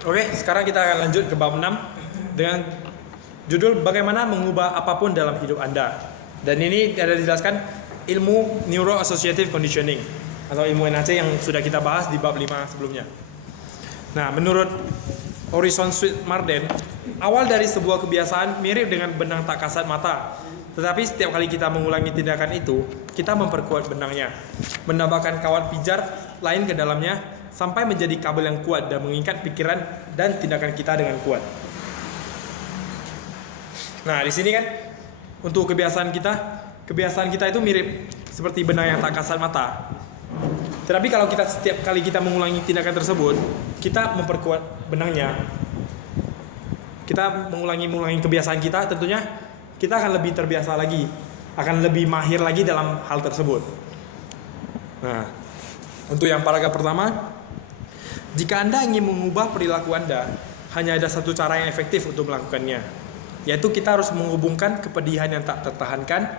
Oke, sekarang kita akan lanjut ke bab 6 dengan judul bagaimana mengubah apapun dalam hidup Anda. Dan ini ada dijelaskan ilmu Neuro Associative Conditioning atau ilmu NAC yang sudah kita bahas di bab 5 sebelumnya. Nah, menurut Horizon Sweet Marden, awal dari sebuah kebiasaan mirip dengan benang tak kasat mata. Tetapi setiap kali kita mengulangi tindakan itu, kita memperkuat benangnya, menambahkan kawat pijar lain ke dalamnya, sampai menjadi kabel yang kuat dan mengikat pikiran dan tindakan kita dengan kuat. Nah, di sini kan untuk kebiasaan kita itu mirip seperti benang yang tak kasat mata. Tetapi kalau kita setiap kali kita mengulangi tindakan tersebut, kita memperkuat benangnya. Kita mengulangi kebiasaan kita, tentunya kita akan lebih terbiasa lagi, akan lebih mahir lagi dalam hal tersebut. Nah, untuk yang paragraf pertama, jika Anda ingin mengubah perilaku Anda, hanya ada satu cara yang efektif untuk melakukannya, yaitu kita harus menghubungkan kepedihan yang tak tertahankan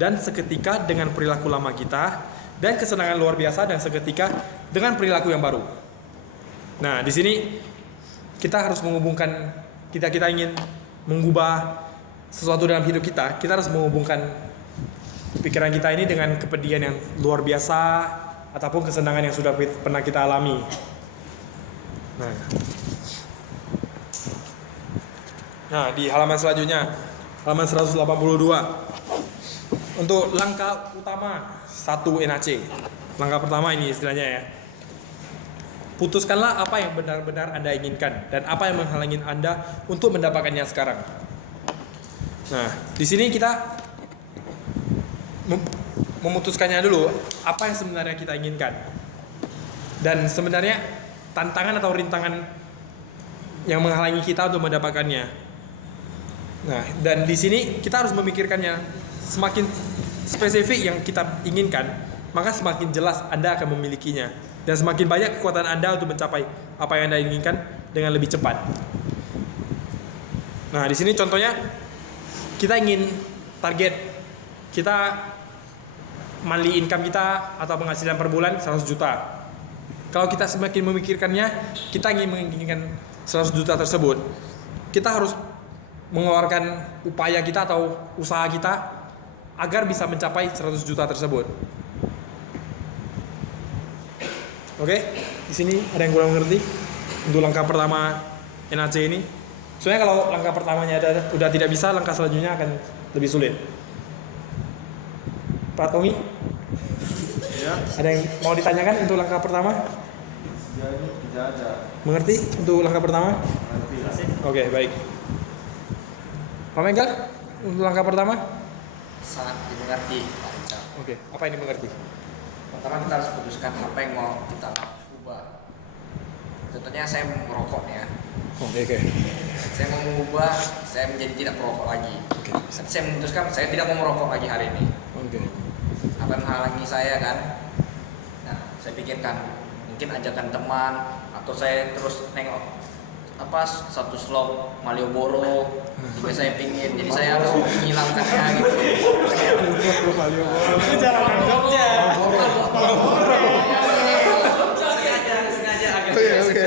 dan seketika dengan perilaku lama kita, dan kesenangan luar biasa dan seketika dengan perilaku yang baru. Nah, di sini kita harus menghubungkan, kita ingin mengubah sesuatu dalam hidup kita harus menghubungkan pikiran kita ini dengan kepedihan yang luar biasa ataupun kesenangan yang sudah pernah kita alami. Nah, di halaman selanjutnya, halaman 182, untuk langkah utama 1 NAC. Langkah pertama ini istilahnya ya. Putuskanlah apa yang benar-benar Anda inginkan dan apa yang menghalangi Anda untuk mendapatkannya sekarang. Nah, di sini kita memutuskannya dulu, apa yang sebenarnya kita inginkan. Dan sebenarnya tantangan atau rintangan yang menghalangi kita untuk mendapatkannya. Nah, dan di sini kita harus memikirkannya. Semakin spesifik yang kita inginkan, maka semakin jelas Anda akan memilikinya. Dan semakin banyak kekuatan Anda untuk mencapai apa yang Anda inginkan dengan lebih cepat. Nah, di sini contohnya, kita ingin target kita monthly income kita atau penghasilan per bulan 100 juta. Kalau kita semakin memikirkannya, kita ingin menginginkan 100 juta tersebut, kita harus mengeluarkan upaya kita atau usaha kita agar bisa mencapai 100 juta tersebut. Oke, di sini ada yang kurang mengerti untuk langkah pertama NAC ini. Soalnya kalau langkah pertamanya udah tidak bisa, langkah selanjutnya akan lebih sulit. Pak Tommy, Ya. ada yang mau ditanyakan untuk langkah pertama? Ya, ini tidak ada. Mengerti untuk langkah pertama? Nanti. Oke, baik. Pak Menggal, untuk langkah pertama? Sangat dimengerti, Pak Richard. Oke, apa ini mengerti? Pertama kita harus putuskan apa yang mau kita ubah. Contohnya saya mau merokok ya. Oke. Saya mau mengubah, saya menjadi tidak perokok lagi. Oke. Saya memutuskan saya tidak mau merokok lagi hari ini. Oke. Apa yang menghalangi saya kan? Nah, saya pikirkan mungkin ajakan teman atau saya terus nengok satu slop Malioboro juga saya pingin, jadi saya harus menghilangkannya gitu. Itu cara nangkapnya. Sengaja agak Oke.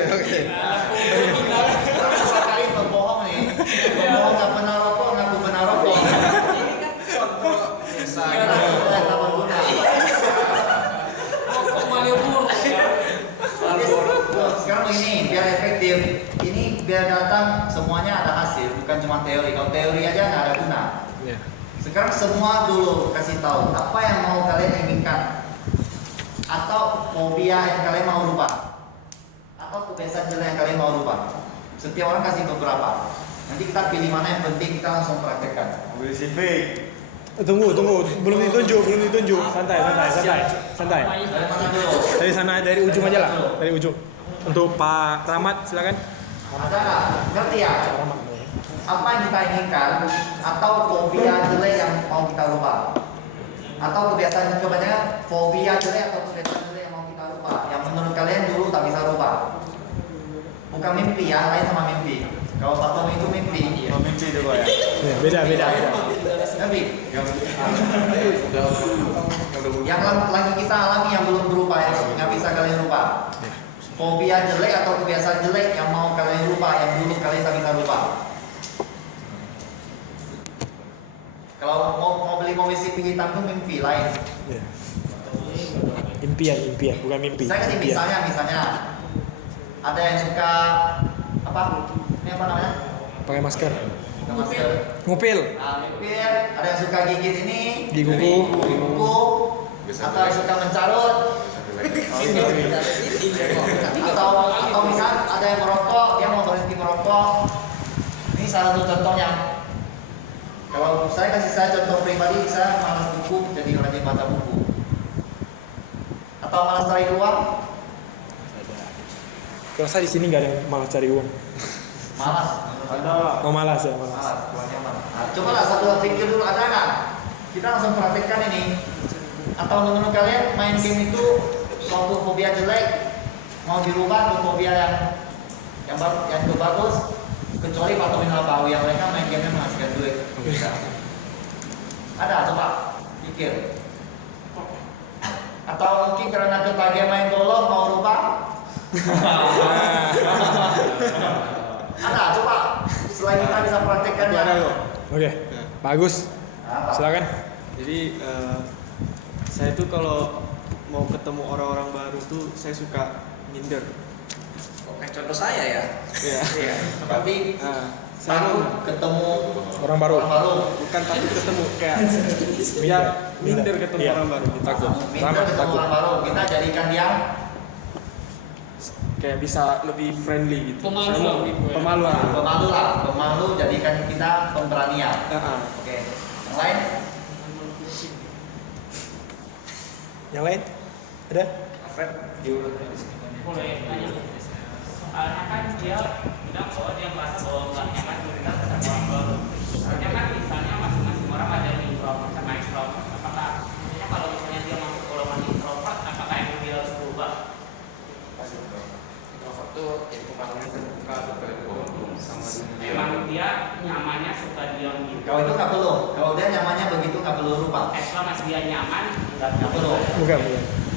Sekali pembohong nih. Pembohong nggak pernah rokok, ngaku pernah rokok. ini kan contoh biasa. Rokok Malioboro. Sekarang begini, biar efektif. Ini biar datang semuanya ada hasil, bukan cuma teori. Kalau teori aja nggak ada guna. Ya. Sekarang semua dulu kasih tahu apa yang mau kalian inginkan, atau fobia yang kalian mau rubah, atau kebiasaan jelek yang kalian mau rubah. Setiap orang kasih beberapa. Nanti kita pilih mana yang penting, kita langsung praktekkan. Spesifik. Tunggu, belum ditunjuk. Santai. Dari mana dulu? Dari sana, dari ujung aja lah, dari ujung. Untuk Pak Rahmat, silakan. Ada nggak? Ngerti ya? Apa yang kita inginkan, atau fobia jelek yang mau kita rubah, atau kebiasaan kebanyakan fobia jelek atau kebiasaan jelek yang mau kita rubah, yang menurut kalian dulu tak bisa rubah. Bukan mimpi ya, lain sama mimpi. Kalau Pak Tommy itu mimpi. Mimpi itu kok ya. Ya, beda. Mimpi. Yang lagi kita alami yang belum berubah, yang nggak bisa kalian rubah. fobia jelek atau kebiasaan jelek yang mau kalian rubah, yang dulu kalian tak bisa rubah? Kalau mau beli mobil CP hitam tuh mimpi lain. Ya. Impian, bukan mimpi. Saya kasih Impian. misalnya ada yang suka apa? Ini apa namanya? Pakai masker. Suka masker. Ngupil. Ngupil. Ada yang suka gigit ini. Di kuku. Di kuku. Atau yang suka mencarut. atau misal ada yang merokok, dia mau berhenti merokok. Ini salah satu contohnya. Kalau saya contoh pribadi, saya malas buku, jadi rajin baca buku. Atau malas cari uang, Kalau saya di sini nggak ada yang malah cari uang. malas. Ada. Oh malas ya, malas. Malas, kurang nyaman. Nah, cobalah satu pikir dulu, ada nggak? Kita langsung praktekkan ini. Atau menurut kalian main game itu suatu fobia jelek, mau dirubah ke fobia yang bagus, kecuali Pak Tommy Lampau yang mereka main game menghasilkan duit. Bisa. Ada, coba pikir. Atau mungkin karena ketagihan main golf mau rubah? Ada, coba. Selain kita bisa praktekkannya. Oke, bagus. Apa? Silakan. Jadi saya tuh kalau mau ketemu orang-orang baru tuh saya suka minder. Oke, contoh saya ya. Iya. Iya. Tapi Saya takut tuh ketemu Orang baru. bukan takut ketemu kayak biar minder ketemu Iya. orang baru gitu. Takut. Minta Sama, ketemu takut. orang baru. Kita jadikan dia Kayak bisa lebih friendly gitu. Pemalu Saya mau- lah, gitu ya. Pemalu lah. pemalu lah. Pemalu jadikan kita pemberanian. Oke. Yang lain? Yang lain? Ada? Alfred, diurut di sini. Boleh tanya. Soalnya kan dia bilang bahwa dia merasa bahwa nggak nyaman cerita tentang orang baru. Soalnya kan misalnya masing-masing orang ada yang introvert sama extrovert. Apakah misalnya kalau misalnya dia masuk golongan introvert, apakah yang dia harus berubah? Introvert tuh jadi pemalu terbuka sama dunia. Emang dia nyamannya suka diam gitu. Kalau itu nggak perlu. Kalau dia nyamannya begitu nggak perlu rubah. As long as dia nyaman, Nggak perlu. Bukan.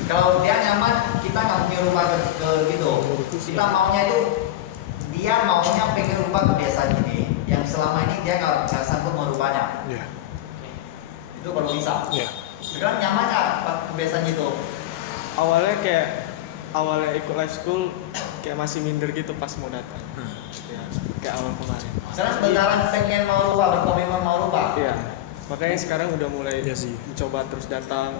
Kalau dia nyaman, kita nggak mungkin rubah ke gitu. Kita maunya itu dia maunya pengen rubah kebiasaan ini. Yang selama ini dia nggak sanggup merubahnya. Iya. Itu baru bisa. Iya. Sekarang nyaman nggak kebiasaan itu? Awalnya ikut live school kayak masih minder gitu pas mau datang. Ya, kayak awal kemarin. Sekarang sebenarnya pengen mau rubah, berkomitmen mau rubah. Iya. Makanya sekarang udah mulai Iya sih. mencoba terus datang.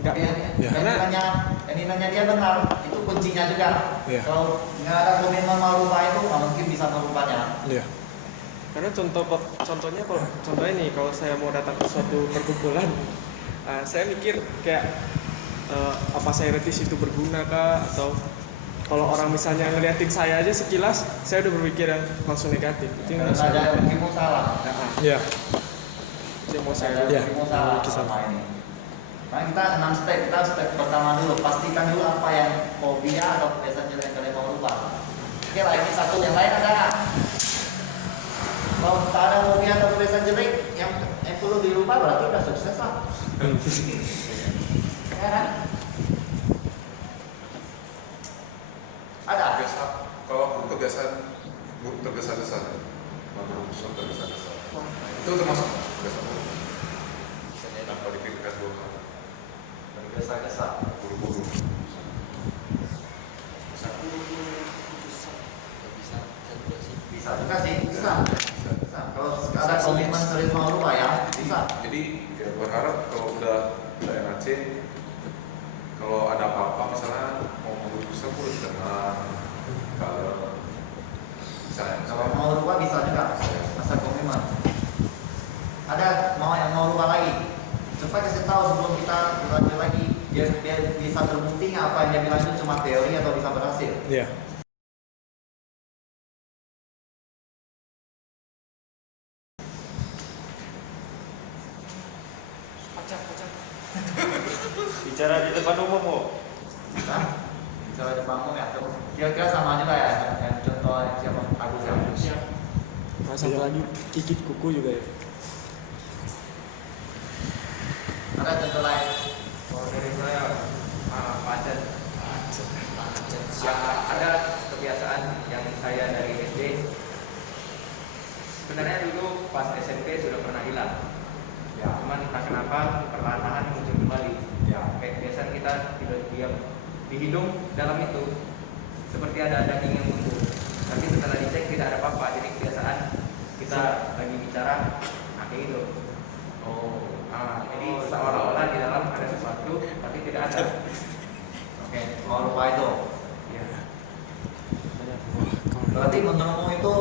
Enggak. Ya. Karena yang nanya dia benar, itu kuncinya juga. Ya. Kalau nggak ada komitmen mau rubah itu nggak mungkin bisa merubahnya. Iya. Karena contohnya nih kalau saya mau datang ke suatu perkumpulan, saya mikir kayak apa saya retis itu berguna kah, atau kalau orang misalnya ngeliatin saya aja sekilas, saya udah berpikir yang langsung negatif. Itu yang Karena saya ada ilmu salah. Iya. itu yang mau saya Iya. Ilmu salah sama ini. Nah kita 6 step. Kita step pertama dulu, pastikan dulu apa yang fobia atau kebiasaan jelek yang kalian mau rubah. Oke lah, ini satu. Yang lain ada nggak? Kalau tak ada fobia atau kebiasaan jelek yang perlu dirubah, berarti udah sukses lah. Ya kan? Ada? Kalau aku tergesa-gesa, memutuskan tergesa-gesa, itu termasuk kebiasaan buruk. Tanpa dipikirkan dua kali, Tergesa-gesa. buru-buru. Bisa juga sih, bisa. Kalau ada komitmen serius mau rubah ya, bisa. Jadi ya berharap kalau udah NAC, kalau ada apa-apa misalnya mau memutuskan pun dengan kalau misalnya Kalau mau rubah bisa juga, masa komitmen. Ada mau yang mau rubah lagi, coba kasih tahu sebelum kita lanjut lagi. Biar bisa terbukti nggak apa yang dia bilang itu cuma teori atau bisa berhasil. Iya. Bicara di depan umum, Bu. Hah? Bicara Jepang ya, kira-kira sama juga ya yang contoh yang siapa Agus ya. Nah, satu lagi gigit kuku juga ya. Ada contoh lain. Kalau dari saya pacet. Siapa? Ada pas SMP sudah pernah hilang. Ya. Cuman entah kenapa perlahan-lahan muncul kembali. Ya. Kayak biasa kita tidur diam di hidung dalam itu seperti ada daging yang tumbuh. Tapi setelah dicek tidak ada apa-apa. Jadi kebiasaan kita lagi bicara kayak gitu. Jadi seolah-olah di dalam ada sesuatu tapi tidak ada. Oke, mau lupa itu. Ya. Berarti menurutmu itu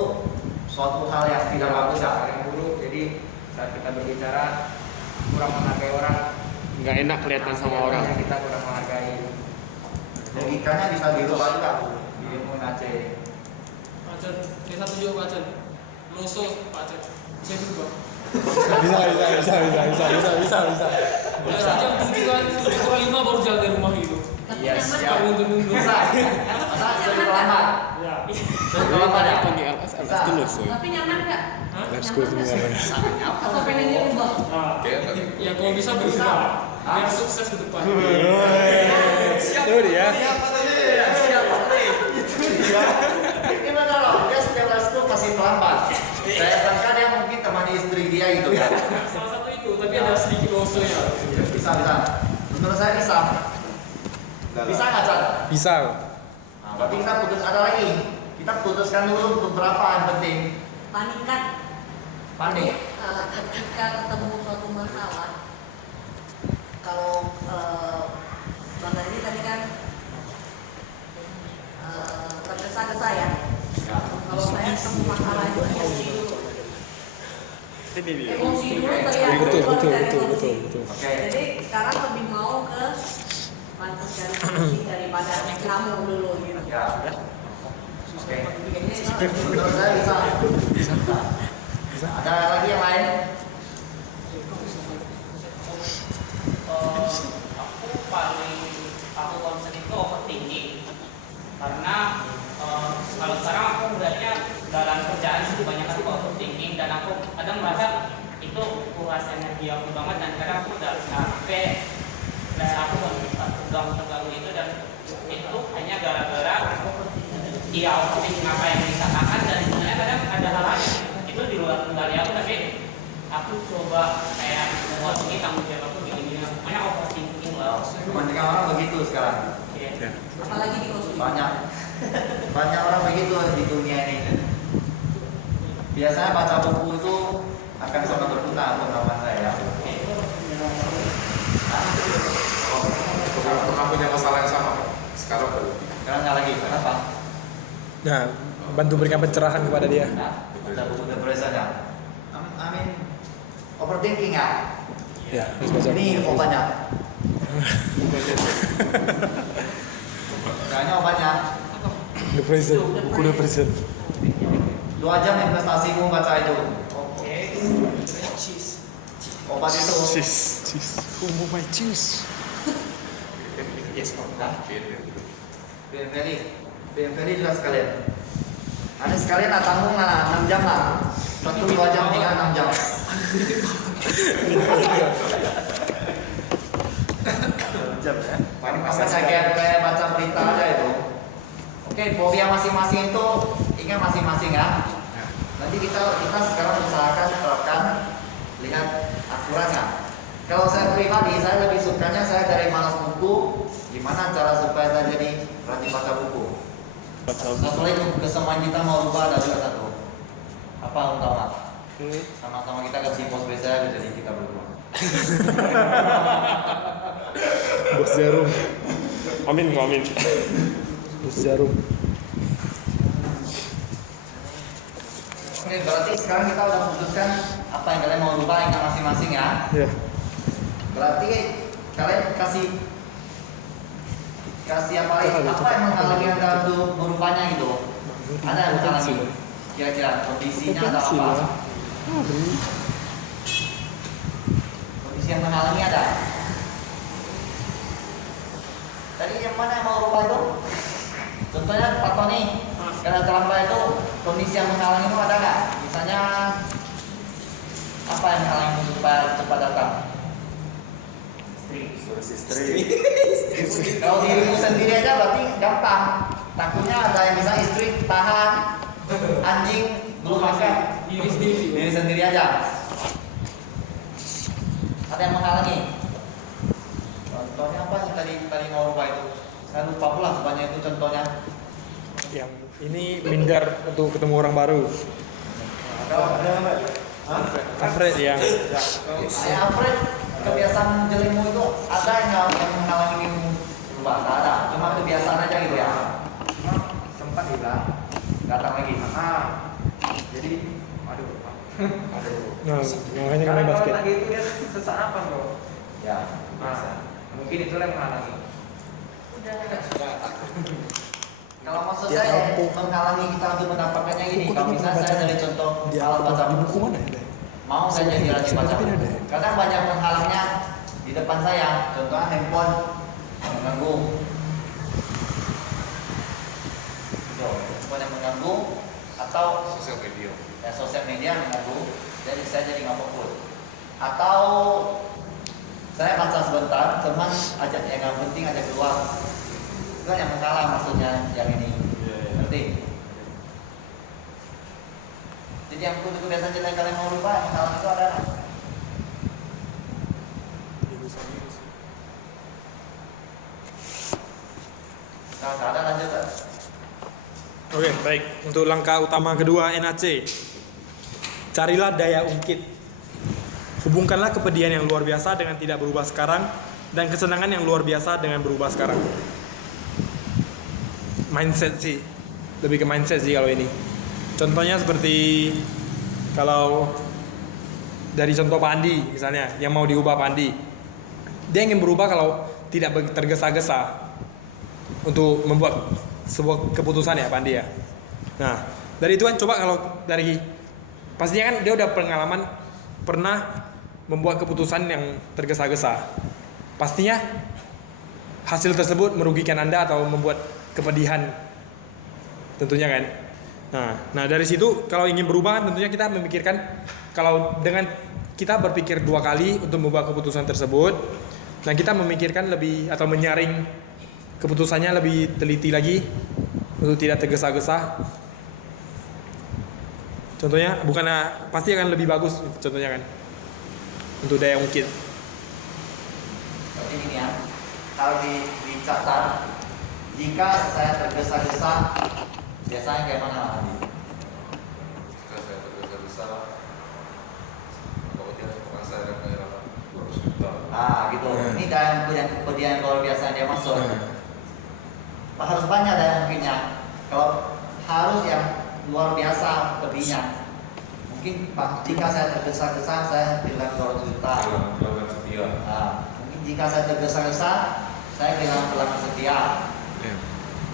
suatu hal yang tidak bagus ya? Yang buruk. Jadi saat kita berbicara kurang menghargai orang. Nggak enak kelihatan sama orang. Kita kurang menghargai. Logikanya bisa dirubah juga. Dirimu Aceh. Pak Cen, kita tunjuk Pak Cen. Loso Pak Cen. Saya berubah. Bisa. Biasa jam 7 kan, 7:05 baru jalan dari rumah gitu. Iya, siap. Nunggu. Bisa. Masa sering terlambat? Ya. Sering terlambat ya? Tapi nyaman nggak? Hah? Atau pengen dirubah? Kayaknya tadi Ya kalau bisa berubah. Biar sukses ke depan. Itu dia. Gimana loh? Dia setiap hari itu pasti terlambat. Saya sangka dia mungkin teman istri dia gitu ya. Salah satu itu, tapi ada sedikit loso ya. Bisa. Menurut saya bisa. Bisa nggak, Chan? Bisa. Nah, berarti kita putus ada lagi. Kita putuskan dulu beberapa yang penting. Panikan Panik. ketika ketemu suatu masalah. Kalau Bang ini tadi kan tergesa-gesa ya. Kalau saya ketemu masalah itu emosi dulu. Emosi dulu terlihat Betul. Oke. Jadi sekarang lebih mau ke pantas cari solusi daripada kamu dulu gitu. Ya. Oke. Jadi Menurut saya bisa. Ada lagi yang lain? Aku concern itu overthinking karena kalau sekarang aku melihatnya dalam kerjaan sih kebanyakan aku overthinking dan aku kadang merasa itu kuras energi aku banget dan kadang aku udah capek dan aku terganggu itu dan itu hanya gara-gara overthinking apa yang disatakan dan sebenarnya kadang ada hal-hal yang itu di luar kendali aku tapi aku coba kayak membuat ini tanggung jawab aku gini-gini makanya overthinking lah. Kebanyakan orang begitu sekarang. apalagi di kostum. Banyak orang begitu di dunia ini. Biasanya baca buku itu akan sangat berguna pengalaman saya. pernah punya masalah yang sama sekarang baru. Sekarang nggak lagi. Kenapa? Nah, bantu berikan pencerahan kepada dia. Baca buku depresi ya. Amin. Overthinking ya. Ya, harus baca. Ini obatnya. Kayaknya obatnya. Buku depresi. 2 jam investasimu baca itu. Obat itu. Cheese. My cheese. BMPD juga sekalian. Ada sekalian lah tanggung lah 6 jam lah. 1-2 jam tinggal 6 jam. Makanya kayak baca berita aja itu. Oke, fobia masing-masing itu ingat masing-masing ya. Nanti kita sekarang usahakan terapkan lihat aturannya. Kalau saya pribadi, saya lebih sukanya saya dari malas buku. Gimana cara supaya saya jadi rajin baca buku? Satu lagi kesamaan kita mau lupa ada juga satu. Apa utama? Sama-sama kita kasih pos biasa jadi kita berdua. Bos jarum. Amin. Bos jarum. Oke, berarti sekarang kita udah memutuskan apa yang kalian mau rubah yang masing-masing ya. Ya. Berarti kalian kasih apa yang menghalangi anda untuk merubahnya gitu? Ada yang menghalangi? Kira-kira kondisinya atau apa? Kondisi yang menghalangi ada? Tadi yang mana yang mau rubah itu? Contohnya Pak Tony, karena terlambat itu kondisi yang menghalangi itu ada nggak? Misalnya apa yang menghalangi supaya cepat datang? Istri. Kalau dirimu sendiri aja berarti gampang. Takutnya ada yang bisa istri tahan, anjing belum makan. Diri sendiri. Diri sendiri aja. Ada yang menghalangi? Contohnya apa sih tadi mau rubah itu? Saya lupa pula sebanyak itu contohnya. Yang ini minder untuk ketemu orang baru. Alfred yang Saya Alfred, kebiasaan jelimu itu ada yang menghalangi rubah? Tak ada, cuma kebiasaan aja gitu ya. Cuma sempat hilang, datang lagi. Jadi, aduh. nah, makanya kami basket. lagi itu dia sesak napas bro. Ya, Mungkin itu yang menghalangi. Udah. kalau maksud saya menghalangi kita untuk mendapatkannya gini, kalau misalnya saya dari contoh alat baca buku, mau saya jadi rajin baca buku. Kadang banyak penghalangnya di depan saya, contohnya handphone mengganggu. Handphone yang mengganggu atau Sosial media. sosial media mengganggu, jadi saya jadi nggak fokus. Atau saya baca sebentar, teman ajak yang nggak penting ajak keluar. Itu yang menghalang maksudnya yang ini. Ngerti? Jadi yang kebiasaan jelek kalian mau rubah, yang menghalang itu ada. Nah, ada lanjut. Oke, baik. Untuk langkah utama kedua NAC, carilah daya ungkit. Hubungkanlah kepedihan yang luar biasa dengan tidak berubah sekarang, dan kesenangan yang luar biasa dengan berubah sekarang. Mindset sih, lebih ke mindset sih kalau ini. Contohnya seperti kalau dari contoh Pak Andi misalnya, yang mau diubah Pak Andi, dia ingin berubah kalau tidak tergesa-gesa untuk membuat sebuah keputusan ya Pak Andi ya. Nah, dari itu kan coba kalau dari pastinya kan dia udah pengalaman pernah membuat keputusan yang tergesa-gesa. Pastinya hasil tersebut merugikan Anda atau membuat kepedihan tentunya kan. Nah dari situ kalau ingin berubah kan tentunya kita memikirkan, kalau dengan kita berpikir 2 kali untuk membuat keputusan tersebut, dan kita memikirkan lebih atau menyaring keputusannya lebih teliti lagi untuk tidak tergesa-gesa. Contohnya bukannya pasti akan lebih bagus contohnya kan untuk daya ungkit. Seperti ini ya, kalau dicatat, jika saya tergesa-gesa, biasanya kayak mana lagi? Jika saya tergesa-gesa, kalau dia bukan saya dan kayak 200 juta. Gitu. Ini daya kepedihan yang luar biasa dia masuk. Harus banyak daya ungkitnya. Kalau harus yang luar biasa lebihnya. Mungkin jika saya tergesa-gesa, saya bilang 200 juta. Pelanggan setia. Mungkin jika saya tergesa-gesa, saya bilang pelanggan setia.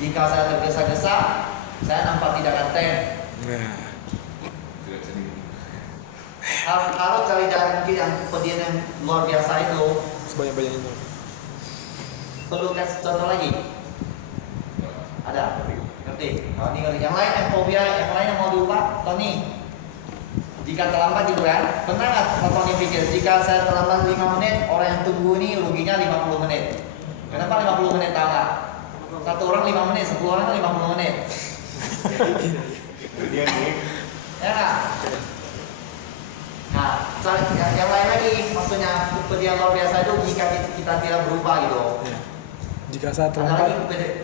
Jika saya tergesa-gesa, saya nampak tidak ganteng. Tidak sedih. Harus cari daya ungkit yang kepedihan yang luar biasa itu. Sebanyak-banyaknya itu. Perlu kasih contoh lagi? Ada? Ngerti? Kalau ini ngerti. Yang lain yang fobia, yang lain yang mau diubah, Tony. Jika terlambat gitu kan, pernah nggak Tony pikir, jika saya terlambat 5 menit, orang yang tunggu ini ruginya 50 menit. Kenapa 50 menit tahu nggak? Satu orang 5 menit, 10 orang 50 menit. Ya nggak? Nah, yang lain lagi, maksudnya kepedihan luar biasa itu jika kita tidak berubah gitu. Jika saya Ada terlambat, lagi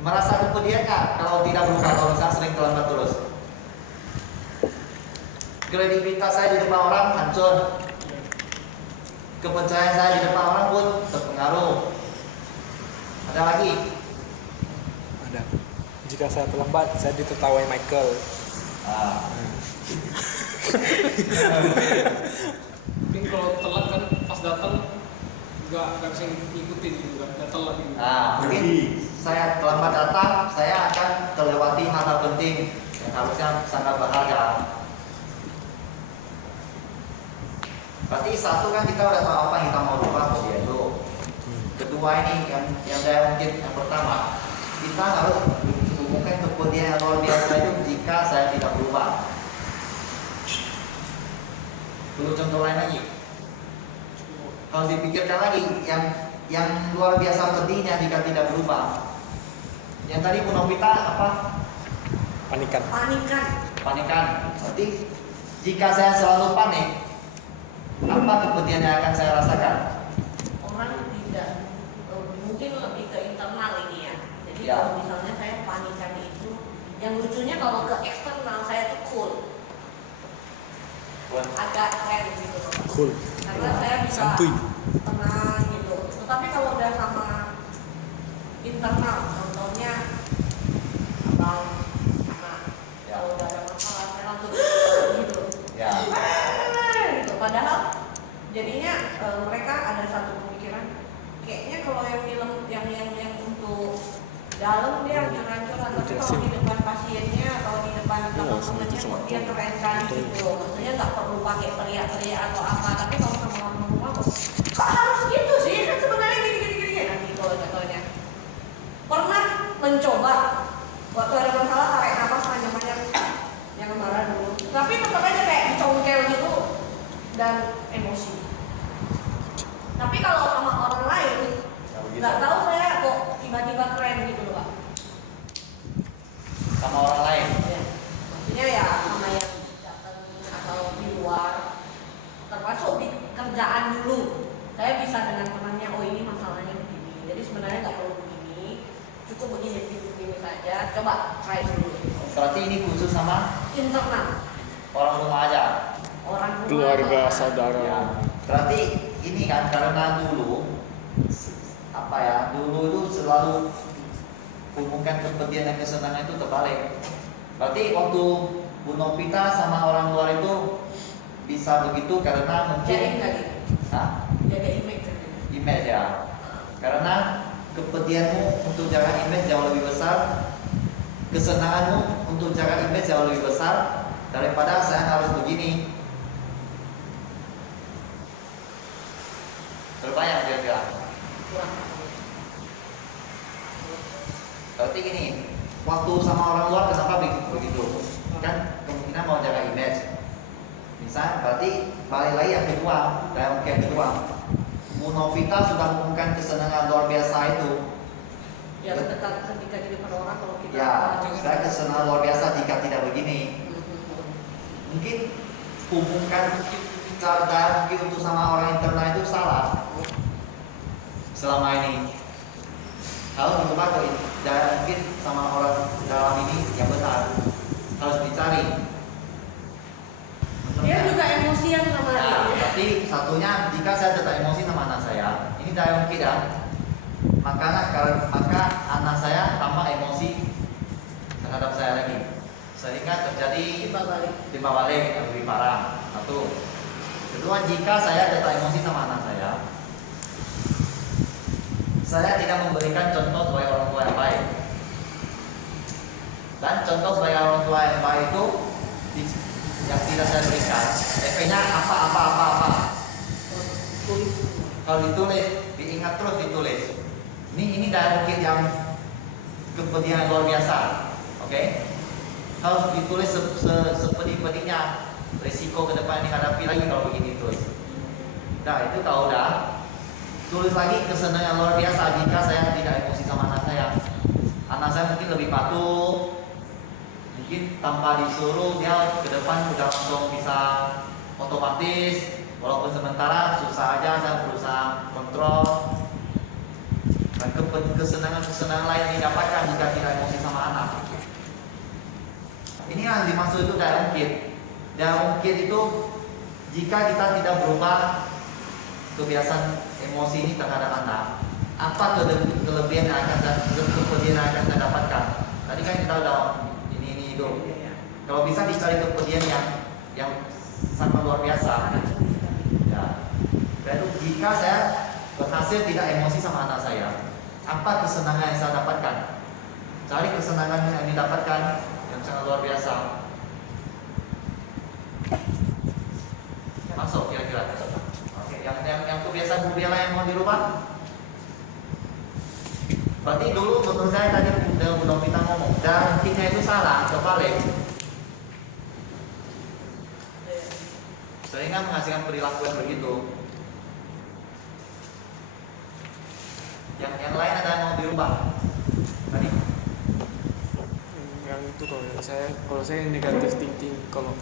merasa kepedihan nggak kalau tidak berubah, kalau misalnya sering terlambat terus? Kredibilitas saya di depan orang hancur. Kepercayaan saya di depan orang pun terpengaruh. Ada lagi? ada. Jika saya terlambat, saya ditertawai Michael. Mungkin kalau telat kan pas datang nggak bisa ngikutin gitu kan, nggak telat gitu. Mungkin saya terlambat datang, saya akan terlewati hal penting yang harusnya sangat berharga. Berarti satu kan kita udah tahu apa yang kita mau rubah dia itu. Kedua ini yang saya mungkin yang pertama, kita harus hubungkan kepedihan yang luar biasa itu jika saya tidak berubah. Perlu contoh lain lagi. Harus dipikirkan lagi yang luar biasa pedihnya jika tidak berubah. Yang tadi Bu Novita apa? Panikan. Panikan. Panikan. Berarti Jika saya selalu panik, apa kepedihan yang akan saya rasakan? Orang tidak, mungkin lebih ke internal ini ya. Jadi Ya. kalau misalnya saya panikan itu, yang lucunya kalau ke eksternal saya tuh cool, agak keren gitu loh. Cool. Karena saya bisa Santuy. tenang gitu. Tetapi kalau udah sama internal, contohnya atau sama Ya. kalau udah ada masalah saya langsung gitu. Ya. Gitu. Padahal jadinya mereka ada satu pemikiran kayaknya kalau yang film yang untuk dalam dia hancur-hancuran, tapi kalau di depan pasiennya atau di depan teman-temannya kok dia keren kan gitu. Maksudnya nggak perlu pakai teriak-teriak atau apa, tapi kalau sama orang rumah kok harus gitu sih, kan sebenarnya gini nanti kalau contohnya pernah mencoba waktu ada masalah tarik nafas panjang-panjang yang marah dulu, tapi tetap aja kayak dicongkel gitu dan emosi. Tapi kalau sama orang lain nggak tahu saya kok tiba-tiba keren gitu loh Pak. Sama orang lain. Ya. Maksudnya ya sama yang datang atau di luar, termasuk di kerjaan dulu. Saya bisa dengan temannya, oh ini masalahnya begini. Jadi sebenarnya nggak perlu begini, cukup begini saja. Coba try dulu. Berarti ini khusus sama Internal orang rumah aja. orang rumah Keluarga, atau- saudara. Ya. Berarti ini kan karena dulu dulu itu selalu hubungkan kepedihan dan kesenangan itu terbalik. Berarti waktu Bu Novita sama orang luar itu bisa begitu karena jadi mungkin nggak gitu, Hah? jaga image gitu. Image ya. Karena kepedihanmu untuk jaga image jauh lebih besar, kesenanganmu untuk jaga image jauh lebih besar daripada saya harus begini. Terbayang kira-kira. Kurang. Berarti gini, waktu sama orang luar kenapa begitu? Kan kemungkinan mau jaga image. Misal, berarti balik lagi yang kedua, dalam yang kedua, Bu Novita sudah mengumumkan kesenangan luar biasa itu. Ya ketika di depan orang kalau kita Ya, saya kesenangan luar biasa jika tidak begini. Mungkin hubungkan cara mungkin untuk sama orang internal itu salah selama ini. Kalau mencoba mungkin sama orang dalam ini yang benar harus dicari. dia juga emosian sama Nah, dia. berarti satunya jika saya tetap emosi sama anak saya, ini saya mungkin ya, maka anak saya tambah emosi terhadap saya lagi, sehingga terjadi timbal balik yang lebih parah. Satu. Kedua, jika saya tetap emosi sama anak saya tidak memberikan contoh sebagai orang tua yang baik. Dan contoh sebagai orang tua yang baik itu yang tidak saya berikan, efeknya apa. Kalau ditulis, diingat terus ditulis. Ini dari mungkin yang kepedihan luar biasa, oke? Harus ditulis sepedih-pedihnya, risiko ke depan dihadapi lagi kalau begini terus. Nah itu tahu dah. Tulis lagi kesenangan luar biasa jika saya tidak emosi sama anak saya. Anak saya mungkin lebih patuh, mungkin tanpa disuruh dia ke depan udah langsung bisa otomatis. Walaupun sementara susah aja saya berusaha kontrol. Dan kesenangan lain yang didapatkan jika tidak emosi sama anak. Ini yang dimaksud itu daya ungkit. Daya ungkit itu jika kita tidak berubah kebiasaan emosi ini terhadap anak, apa kelebihan yang akan kepedihan yang akan kita dapatkan? Tadi kan kita udah ini itu. Kalau bisa dicari kepedihan yang sangat luar biasa. Ya. Dan itu jika saya berhasil tidak emosi sama anak saya, apa kesenangan yang saya dapatkan? Cari kesenangan yang didapatkan yang sangat luar biasa. Masuk kira-kira. Oke, yang kebiasaan budaya yang mau dirubah. Berarti dulu menurut saya tadi Bu Novita ngomong, dan mungkinnya itu salah, terbalik. Sehingga menghasilkan perilaku yang begitu. Yang lain ada yang mau dirubah? Tadi Yang itu kalau saya negatif thinking, kalau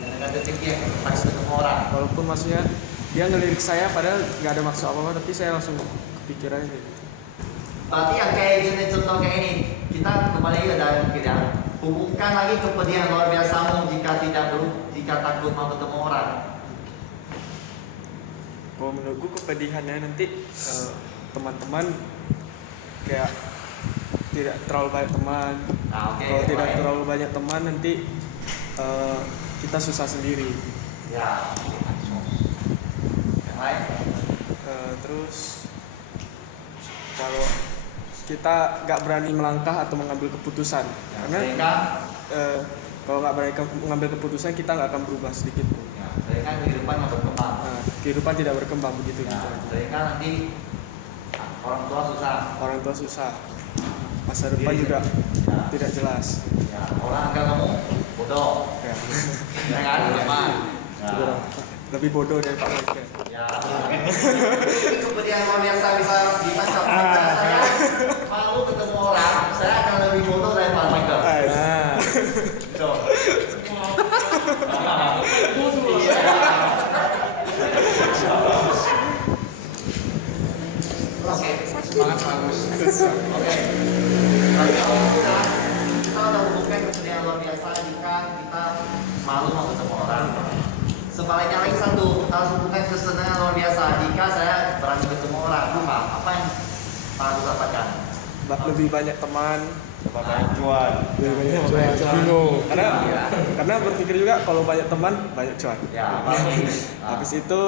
yang negatif thinking yang takut ketemu orang. Walaupun maksudnya dia ngelirik saya padahal nggak ada maksud apa-apa, tapi saya langsung kepikiran gitu. Berarti yang kayak jenis contoh kayak ini, kita kembali ke dalam kita hubungkan lagi kepedihan luar biasamu jika takut mau ketemu orang. Kalau menurutku kepedihannya nanti teman-teman kayak tidak terlalu banyak teman. Nah, oke. Kalau tidak baik. terlalu banyak teman nanti kita susah sendiri. Ya. Yang lain? Terus kalau kita nggak berani melangkah atau mengambil keputusan, karena Sehingga kalau nggak berani mengambil keputusan kita nggak akan berubah sedikit pun. sehingga kehidupan yang berkembang. Nah, kehidupan tidak berkembang begitu Ya, gitu. sehingga nanti orang tua susah. Orang tua susah, masa depan juga tidak jelas. Ya, orang akan ngomong bodoh. Ya. Ya kan, teman. Ya. Lebih bodoh dari Pak Michael. Ya. Ini kemudian luar biasa bisa dibaca. Saya malu ketemu orang, saya akan lebih bodoh dari Pak Michael. Nah, Tuh. Oke, semangat bagus. Oke. Berarti kalau kita udah hubungkan kesediaan luar biasa jika kita malu mau ketemu orang. Sebaliknya lagi satu, kita harus hubungkan kesenangan luar biasa jika saya berani ketemu orang. Apa yang Pak harus dapatkan? Lebih banyak teman, Cuan. bingung. karena berpikir juga kalau banyak teman banyak cuan. Ya, pasti. Habis itu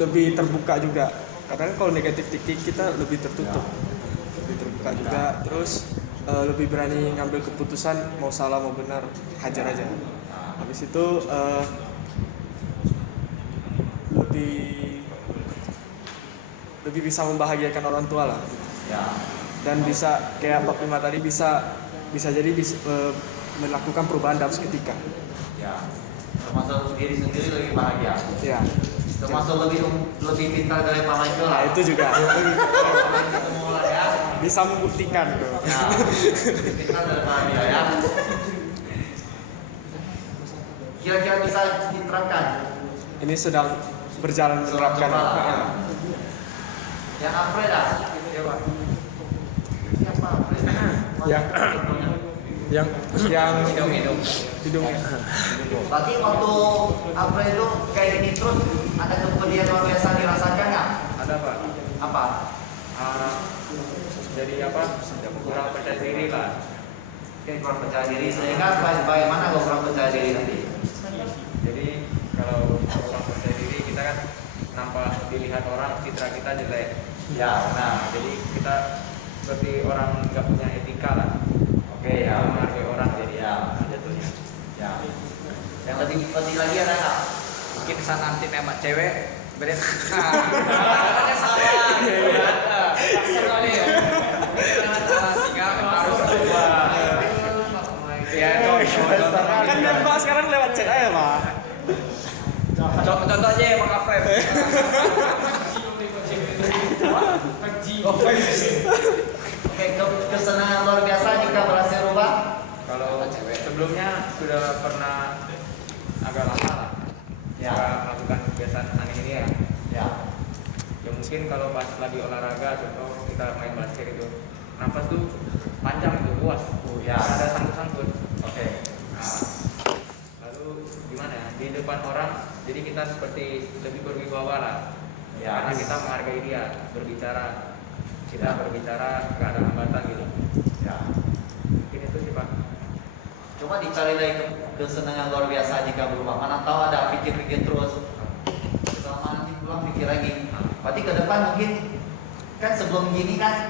lebih terbuka juga. Karena kalau negatif thinking kita lebih tertutup, lebih terbuka juga. Terus lebih berani ngambil keputusan mau salah mau benar, hajar aja. Habis itu lebih bisa membahagiakan orang tua lah. Ya. Dan bisa kayak Pak Bima tadi bisa jadi melakukan perubahan dalam seketika. Ya. Termasuk diri sendiri lebih bahagia. Ya. Termasuk lebih pintar dari Pak Michael. Nah, itu juga Ketemu orang ya. bisa membuktikan tuh. Ya. Lebih pintar dari bahagia ya. Kira-kira bisa diterapkan. Ini sedang berjalan menerapkan. Ya. Yang Alfred dah. Coba. Siapa Alfred? Yang Hidungnya. Berarti waktu Alfred itu kayak gini terus ada kepedihan luar biasa dirasakan nggak? Ada Pak. Apa? Jadi apa? Kurang percaya diri lah. Kayak kurang percaya diri. Sehingga bagaimana kalau kurang percaya diri nanti? Jadi kalau kurang percaya diri kita kan nampak dilihat orang citra kita jelek. Ya, Nah, jadi kita seperti orang nggak punya etika lah. Oke ya. Menghargai orang jadi Ya. jatuhnya. Ya. Yang lebih penting lagi ada nggak? Mungkin saat nanti nembak cewek beda. Katanya salah. Kasar kali ya. Harus berubah. Ya, Kan nembak sekarang lewat chat aja, Pak. contoh aja ya Bang Afrem. Oke, kesenangan luar biasa jika berhasil rubah. Kalau sebelumnya sudah pernah agak lama lah. Ya. Melakukan kebiasaan aneh ini ya. Ya. Ya mungkin kalau pas lagi olahraga contoh kita main basket itu nafas tuh panjang itu luas. Ya. Ada sangkut-sangkut. Oke. Nah, lalu gimana ya di depan orang jadi kita seperti lebih berwibawa lah. Ya. Karena kita menghargai dia berbicara. Kita berbicara gak ada hambatan gitu. Ya. Mungkin itu sih Pak. Coba dicari lagi kesenangan luar biasa jika berubah. Mana tahu ada pikir-pikir terus. Selama nanti pulang pikir lagi. Berarti ke depan mungkin kan sebelum gini kan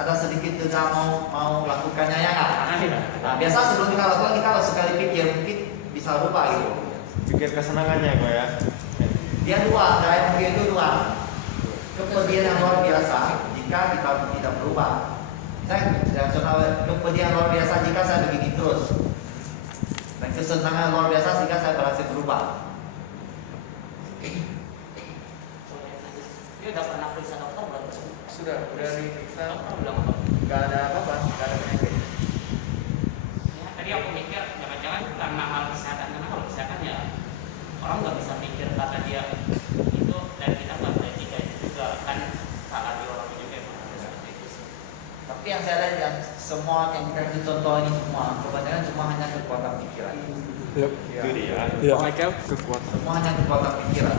ada sedikit juga mau lakukannya ya nggak? Nah, biasa sebelum kita lakukan kita harus sekali pikir mungkin bisa lupa gitu. Pikir kesenangannya gue ya. Dia dua, ada mungkin itu dua. Kepedihan yang luar biasa jika kita tidak berubah. Saya contoh kepedihan luar biasa jika saya begini terus. Dan kesenangan luar biasa jika saya berhasil berubah. Dia udah pernah periksa dokter belum? Sudah diperiksa. Dokter bilang apa? Gak ada apa-apa, gak ada penyakit. Ya, tadi aku mikir jangan-jangan kita karena hal kesehatan, karena kalau kesehatan ya orang nggak bisa mikir kata dia itu, dan kita nggak bisa etika itu juga kan salah di orang juga yang seperti itu. Tapi yang saya lihat yang semua yang kita kasih contoh ini semua kebanyakan cuma hanya kekuatan pikiran. Yep. Itu dia. Iya. Pak Michael kekuatan. Semua hanya kekuatan pikiran.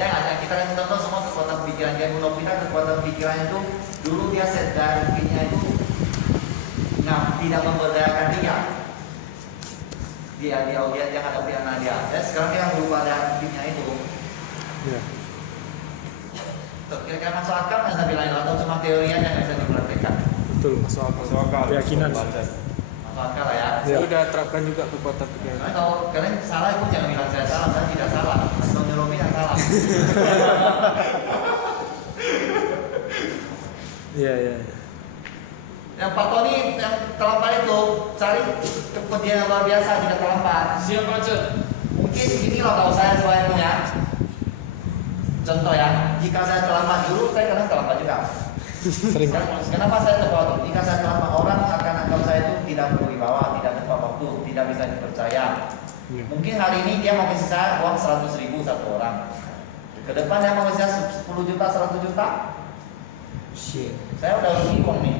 Ya nggak ada, kita kasih contoh semua kekuatan pikiran. Dia menurut kita kekuatan pikiran itu dulu dia sadar mungkinnya itu tidak memberdayakan dia yang hadapi anak dia. Dan sekarang dia berubah dengan mungkinnya itu. Iya. Kira-kira masuk akal nggak saya bilang, atau cuma teori aja nggak bisa dipraktekkan? Betul. Masuk akal. Masuk akal. Keyakinan. Baca. Masuk akal lah ya. Iya. Saya udah terapkan juga kekuatan pikiran. Nah, kalau kalian salah itu jangan bilang saya salah, saya tidak salah. Atau nyuruh yang salah. Iya, iya. Yang Pak Tony yang terlambat itu cari kepentingan yang luar biasa, tidak terlambat. Siap Pak. Mungkin gini loh kalau saya sesuai punya. Contoh ya, jika saya terlambat dulu, saya kadang terlambat juga. Sering. Kenapa saya terlambat? Jika saya terlambat, orang akan anggap saya itu tidak berwibawa, tidak tepat waktu, tidak bisa dipercaya. Iya. Mungkin hari ini dia mau kasih saya uang 100.000 satu orang. Ke depan dia mau kasih saya 10 juta, 100 juta. Saya udah rugi uang nih.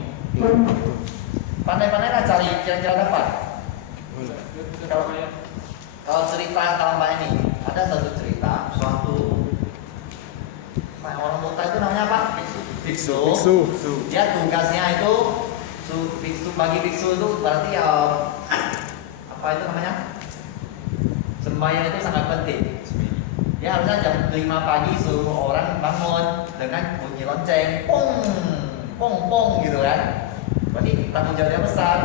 Pandai-pandai lah cari kira-kira dapat. Kalau cerita terlambat ini, ada satu cerita, suatu orang buta itu namanya apa? Biksu. Biksu. Dia tugasnya itu bagi biksu itu berarti apa itu namanya? Sembahyang itu sangat penting. Dia harusnya jam 5 pagi suruh orang bangun dengan bunyi lonceng, pong, pong, pong gitu kan. Berarti tanggung jawabnya besar.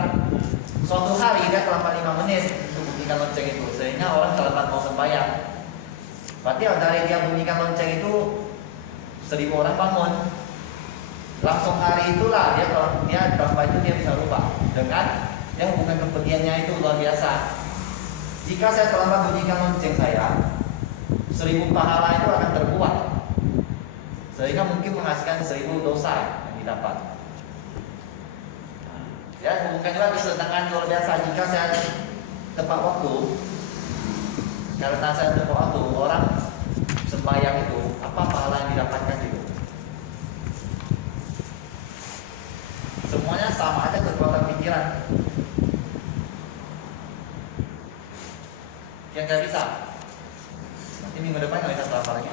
Suatu hari dia terlambat 5 menit untuk bunyikan lonceng itu, sehingga orang terlambat mau sembahyang. Berarti dari dia bunyikan lonceng itu 1.000 orang bangun. Langsung hari itulah dia terlambat itu dia bisa rubah dengan dia hubungan kepentingannya itu luar biasa. Jika saya terlambat bunyikan lonceng saya, 1.000 pahala itu akan terbuat, sehingga mungkin menghasilkan 1.000 dosa yang didapat. Ya, hubungkan juga kesenangan luar biasa. Jika saya tepat waktu, karena saya tepat waktu, orang sembahyang itu apa pahala yang didapatkan itu? Semuanya sama aja kekuatan pikiran. Yang nggak bisa. Nanti minggu depan nggak bisa apa lagi.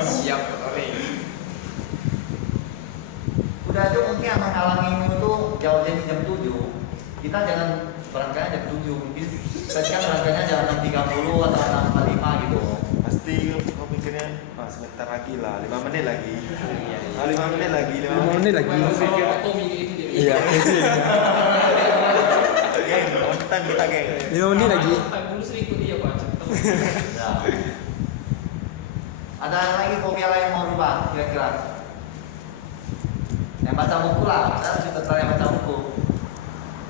Siap, Tony. Udah aja mungkin yang menghalangi itu jauh jadi jam 7. Kita jangan berangkatnya jam 7, mungkin sekarang berangkatnya jam 6.30 atau 6.45 gitu. Pasti kau pikirnya, sebentar lagi lah, 5 menit lagi. 5 menit lagi, 5 menit. lagi. Kalau Tommy itu dia. Iya. Geng, konten kita geng. 5 menit lagi. Tak dulu sering ikut dia Pak. Ya. Ada lagi fobia lain yang mau rubah kira-kira? Yang baca buku lah, saya harus tertarik yang baca buku.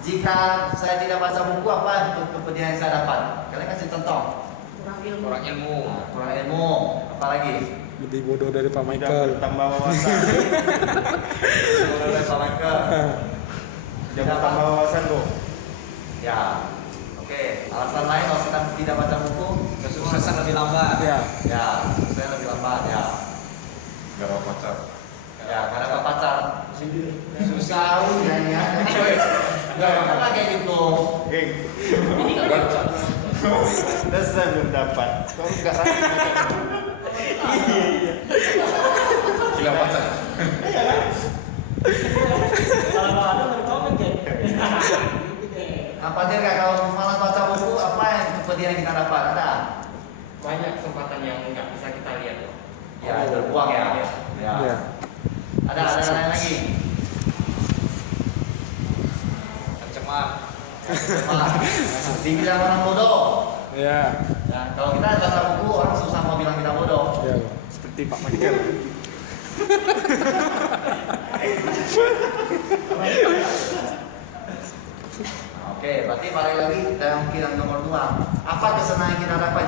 Jika saya tidak baca buku, apa kepentingan yang saya dapat? Kalian kasih contoh. Kurang ilmu. Kurang ilmu. Nah, kurang ilmu, apalagi? Lebih bodoh dari Pak Tidak Michael. bertambah wawasan. Kurang Michael. Tidak bertambah wawasan kok. Ya, oke. Alasan lain kalau kita tidak baca buku, Kesuksesan lebih lambat. Ya. ya, saya lebih lambat ya. Gak mau pacar. Ya, karena ke pacar susah ya. Enggak pernah kayak gitu. Geng, Ini nggak baca. terus saya belum dapat. Kau enggak rapi. Gila pacar. Kalau ada komen kan. Apa dia nggak kalau malas baca buku, apa yang kepentingan yang kita dapat? Ada? Banyak kesempatan yang nggak bisa kita lihat. Ya, terbuang ya. Ya. Ya. Ada lain lagi. Pencemar. Dibilang orang bodoh. Ya. Nah, kalau kita baca buku, orang susah mau bilang kita bodoh. Ya. Seperti Pak Michael. Oke, berarti balik lagi dalam yang nomor 2. Apa kesenangan yang kita dapat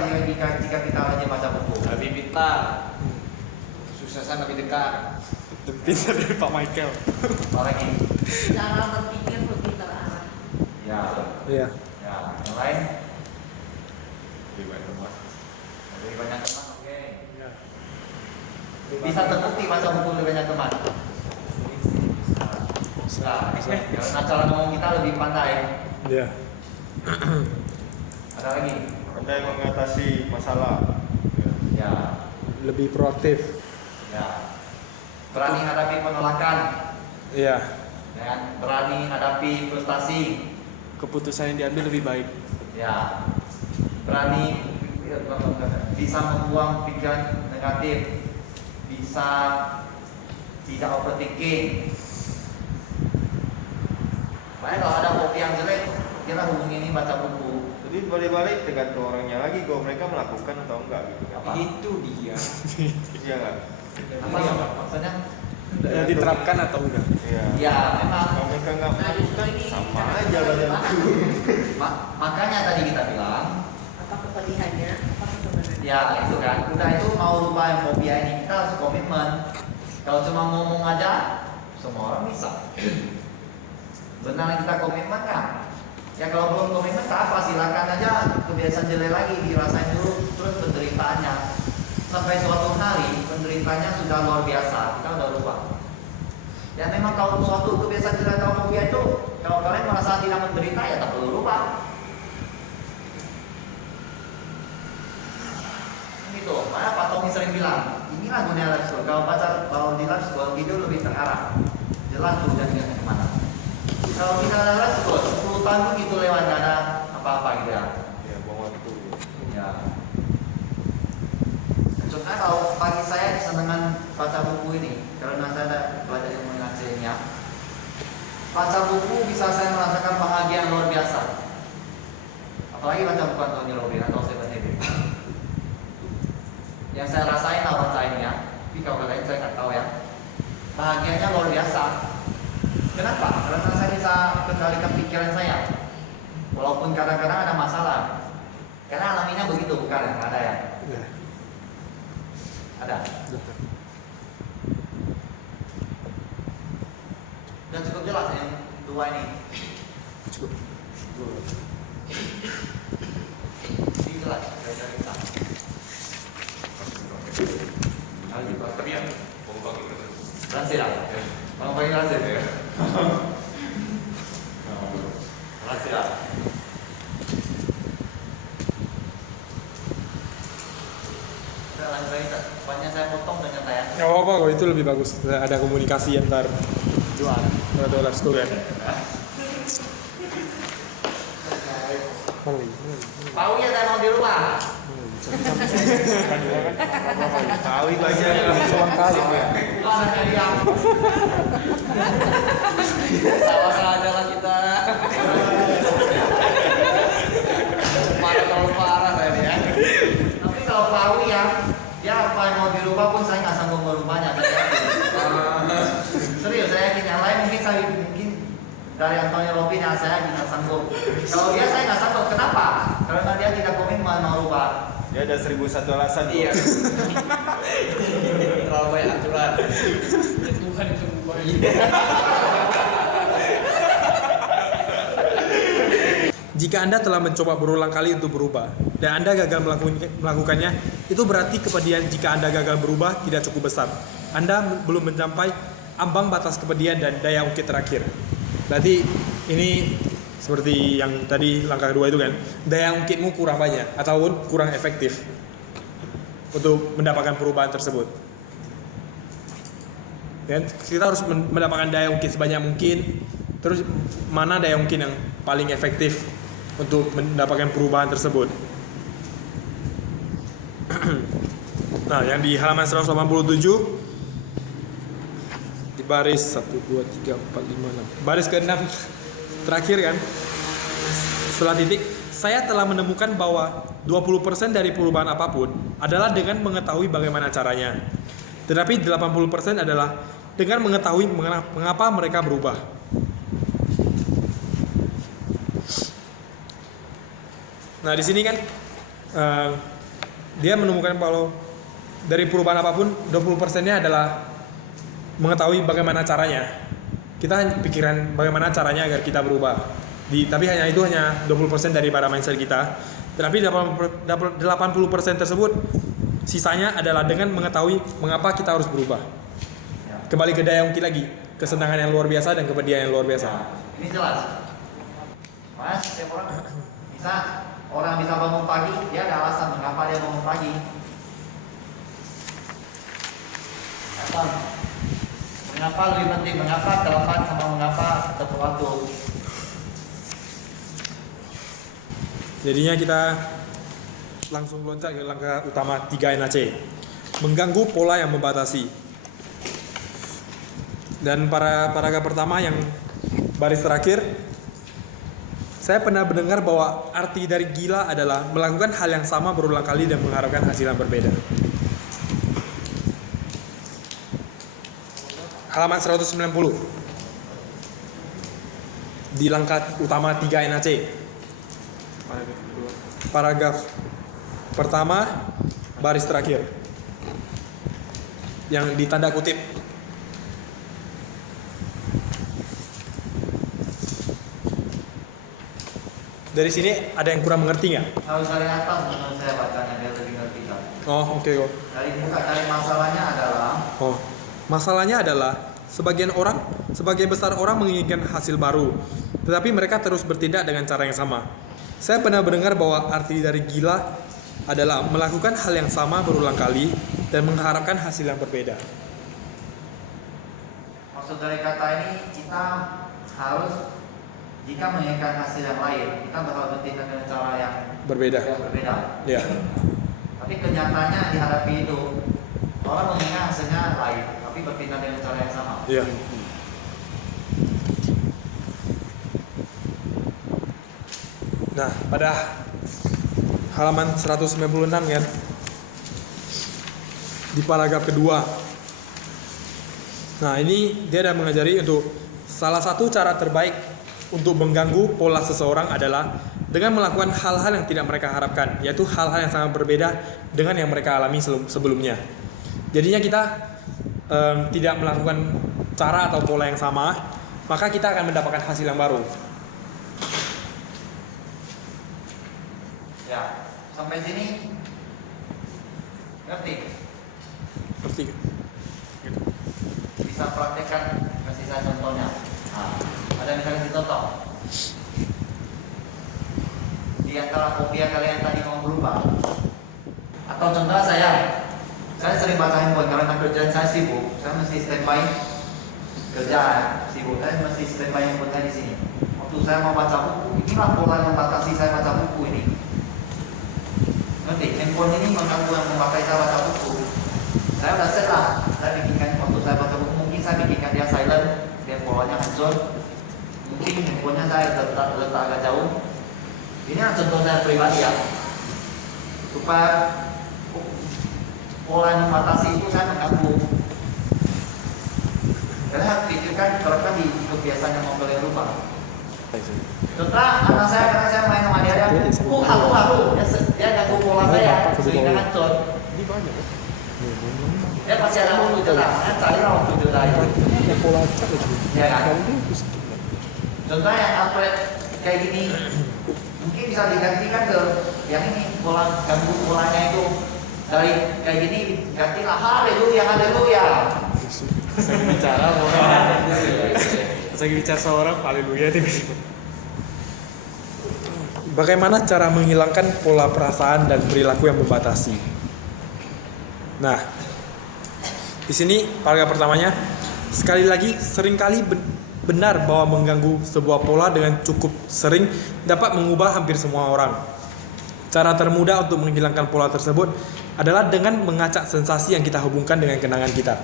jika kita hanya baca buku? Lebih pintar. Suksesan lebih dekat. Lebih pintar dari Pak Michael. Apa lagi? Cara berpikir lebih teratur. Ya. Iya. Ya, yang lain Lebih banyak teman. lebih banyak teman, oke. Iya. Bisa terbukti baca buku lebih banyak teman. Nah, karena cara ngomong kita lebih pandai. Iya. Ada lagi? Pandai mengatasi masalah. Ya, Lebih proaktif. ya. Berani hadapi penolakan, Iya. dan berani hadapi frustasi. Keputusan yang diambil lebih baik. Ya, berani bisa membuang pikiran negatif, bisa tidak overthinking. Makanya kalau ada kopi yang jelek, kita hubungi ini baca buku. Jadi balik-balik tergantung orangnya lagi kalau mereka melakukan atau enggak gitu. Apa? Itu dia. Iya kan? Apa maksudnya? Diterapkan atau enggak? Iya. Ya, memang. Kalau mereka enggak melakukan sama aja baca buku. Makanya tadi kita bilang, Apa kepedihannya? Apa sebenarnya? ya itu kan, udah itu mau rubah fobia ini kita harus komitmen. Kalau cuma ngomong aja, semua orang bisa. Benar kita komitmen kan? Ya kalau belum komitmen tak apa, silakan aja kebiasaan jelek lagi dirasain dulu terus penderitaannya. Sampai suatu hari penderitaannya sudah luar biasa, kita udah lupa. Ya memang kalau suatu kebiasaan jelek atau fobia itu kalau kalian merasa tidak menderita ya tak perlu lupa. Gitu, mana Pak Tommy sering bilang, inilah dunia life school. Kalau di life school video lebih terarah, jelas tujuannya kemana. Kalau kita ada life school, 10 tahun tuh gitu lewat nggak ada apa-apa gitu ya. Ya, buang waktu. Ya. Contohnya kalau pagi saya kesenangan baca buku ini, karena saya ada belajar ilmu hasilnya. Baca buku bisa saya merasakan bahagia yang luar biasa. Apalagi baca buku Anthony Robbins atau Stephen Covey. Yang saya rasain lah bacainnya, tapi kalau lain saya nggak tahu ya. Bahagianya luar biasa. Kenapa? Karena saya bisa kendalikan pikiran saya. Walaupun kadang-kadang ada masalah. Karena alaminya begitu, bukan ya? Ada ya? Iya. Ada. Dan cukup jelas yang dua ini. Cukup. Ini jelas dari kita. Tapi ya, mau pakai kertas. Rahasia. Mau pakai rahasia ya? Rahasia. Udah lanjut lagi, banyak saya potong dan nyata ya. Nggak apa-apa kok, itu lebih bagus. Ada komunikasi antar dua lab school kan. Tahu ya saya mau di rumah. Tahu banyak. Oh, ada yang Salah saja lah kita. Parah tadi ya. tapi kalau tahu ya, dia apa yang mau dirubah pun saya nggak sanggup merubahnya. Serius, saya yakin yang lain mungkin dari Anthony Robbins yang saya bisa sanggup. Kalau dia saya nggak sanggup, kenapa? Karena dia tidak komitmen mau rubah. Ya ada 1001 alasan. Iya. Terlalu banyak aturan. Tuhan yang sembuh. Jika Anda telah mencoba berulang kali untuk berubah dan Anda gagal melakukannya, itu berarti kepedihan jika Anda gagal berubah tidak cukup besar. Anda belum mencapai ambang batas kepedihan dan daya ungkit terakhir. Berarti ini seperti yang tadi langkah kedua itu kan, daya ungkitmu kurang banyak ataupun kurang efektif untuk mendapatkan perubahan tersebut. Dan kita harus mendapatkan daya ungkit sebanyak mungkin. Terus mana daya ungkit yang paling efektif untuk mendapatkan perubahan tersebut. Nah, yang di halaman 187 di baris 1 2 3 4 5 6. Baris ke-6 terakhir kan. Setelah titik, saya telah menemukan bahwa 20% dari perubahan apapun adalah dengan mengetahui bagaimana caranya. Tetapi 80% adalah dengan mengetahui mengapa mereka berubah. Nah, di sini kan dia menemukan kalau dari perubahan apapun 20%-nya adalah mengetahui bagaimana caranya. Kita pikiran bagaimana caranya agar kita berubah. Tapi hanya 20% daripada mindset kita. Tapi 80% tersebut sisanya adalah dengan mengetahui mengapa kita harus berubah. Kembali ke daya ungkit lagi, kesenangan yang luar biasa dan kepedulian yang luar biasa. Ini jelas. Mas, setiap orang bisa bangun pagi, dia ada alasan mengapa dia bangun pagi. Mengapa lebih penting? Mengapa terlambat sama mengapa tepat waktu? Jadinya kita langsung loncat ke langkah utama 3 NAC. Mengganggu pola yang membatasi. Dan paragraf pertama yang baris terakhir, saya pernah mendengar bahwa arti dari gila adalah melakukan hal yang sama berulang kali dan mengharapkan hasil yang berbeda. Halaman 190 di langkah utama 3 NAC. Paragraf pertama baris terakhir yang ditanda kutip. Dari sini ada yang kurang mengerti nggak? Harus dari atas menurut saya bacanya biar lebih ngerti kan. Oh, oke kok. Dari masalahnya adalah Masalahnya adalah sebagian besar orang menginginkan hasil baru, tetapi mereka terus bertindak dengan cara yang sama. Saya pernah mendengar bahwa arti dari gila adalah melakukan hal yang sama berulang kali dan mengharapkan hasil yang berbeda. maksud dari kata ini kita harus jika menginginkan hasil yang lain kita bakal bertindak dengan cara yang Berbeda. Ya. Tapi kenyataannya dihadapi itu orang menginginkan hasilnya lain tapi bertindak dengan cara yang sama. Iya. Nah, pada halaman 196 kan, di paragraf kedua. Nah, ini dia ada mengajari untuk salah satu cara terbaik untuk mengganggu pola seseorang adalah dengan melakukan hal-hal yang tidak mereka harapkan, yaitu hal-hal yang sangat berbeda dengan yang mereka alami sebelumnya. Jadinya kita tidak melakukan cara atau pola yang sama, maka kita akan mendapatkan hasil yang baru. Ya, sampai sini ngerti? Ngerti? Bisa praktekkan, kasih saya contohnya. Nah, ada misalnya contoh di antara fobia kalian tadi mau berubah, atau contoh saya sering baca handphone karena kerjaan saya sibuk, saya mesti standby kerjaan sibuk, saya mesti standby handphone saya di sini. Waktu saya mau baca buku, inilah pola yang membatasi saya baca buku ini. Nanti handphone ini mengganggu yang memakai saya baca buku. Saya udah set lah, saya bikinkan waktu saya baca buku, mungkin saya bikinkan dia silent, dia polanya hancur. Mungkin handphonenya saya letak agak jauh. Ini contoh saya pribadi ya, supaya pola yang membatasi itu saya mengganggu. Karena pikirkan kalau di kebiasaan yang mau kalian rubah. Contoh anak saya karena saya main sama dia dia ganggu pola saya sehingga hancur. Dia pasti ada waktu jelas, kan carilah waktu jelas itu. Ya kan? Contoh yang Alfred kayak gini, mungkin bisa digantikan ke yang ini pola ganggu polanya itu dari kayak gini gantilah haleluya. Saya bicara seorang haleluya tiba-tiba. Bagaimana cara menghilangkan pola perasaan dan perilaku yang membatasi? Nah, di sini paragraf pertamanya, sekali lagi seringkali benar bahwa mengganggu sebuah pola dengan cukup sering dapat mengubah hampir semua orang. Cara termudah untuk menghilangkan pola tersebut adalah dengan mengacak sensasi yang kita hubungkan dengan kenangan kita.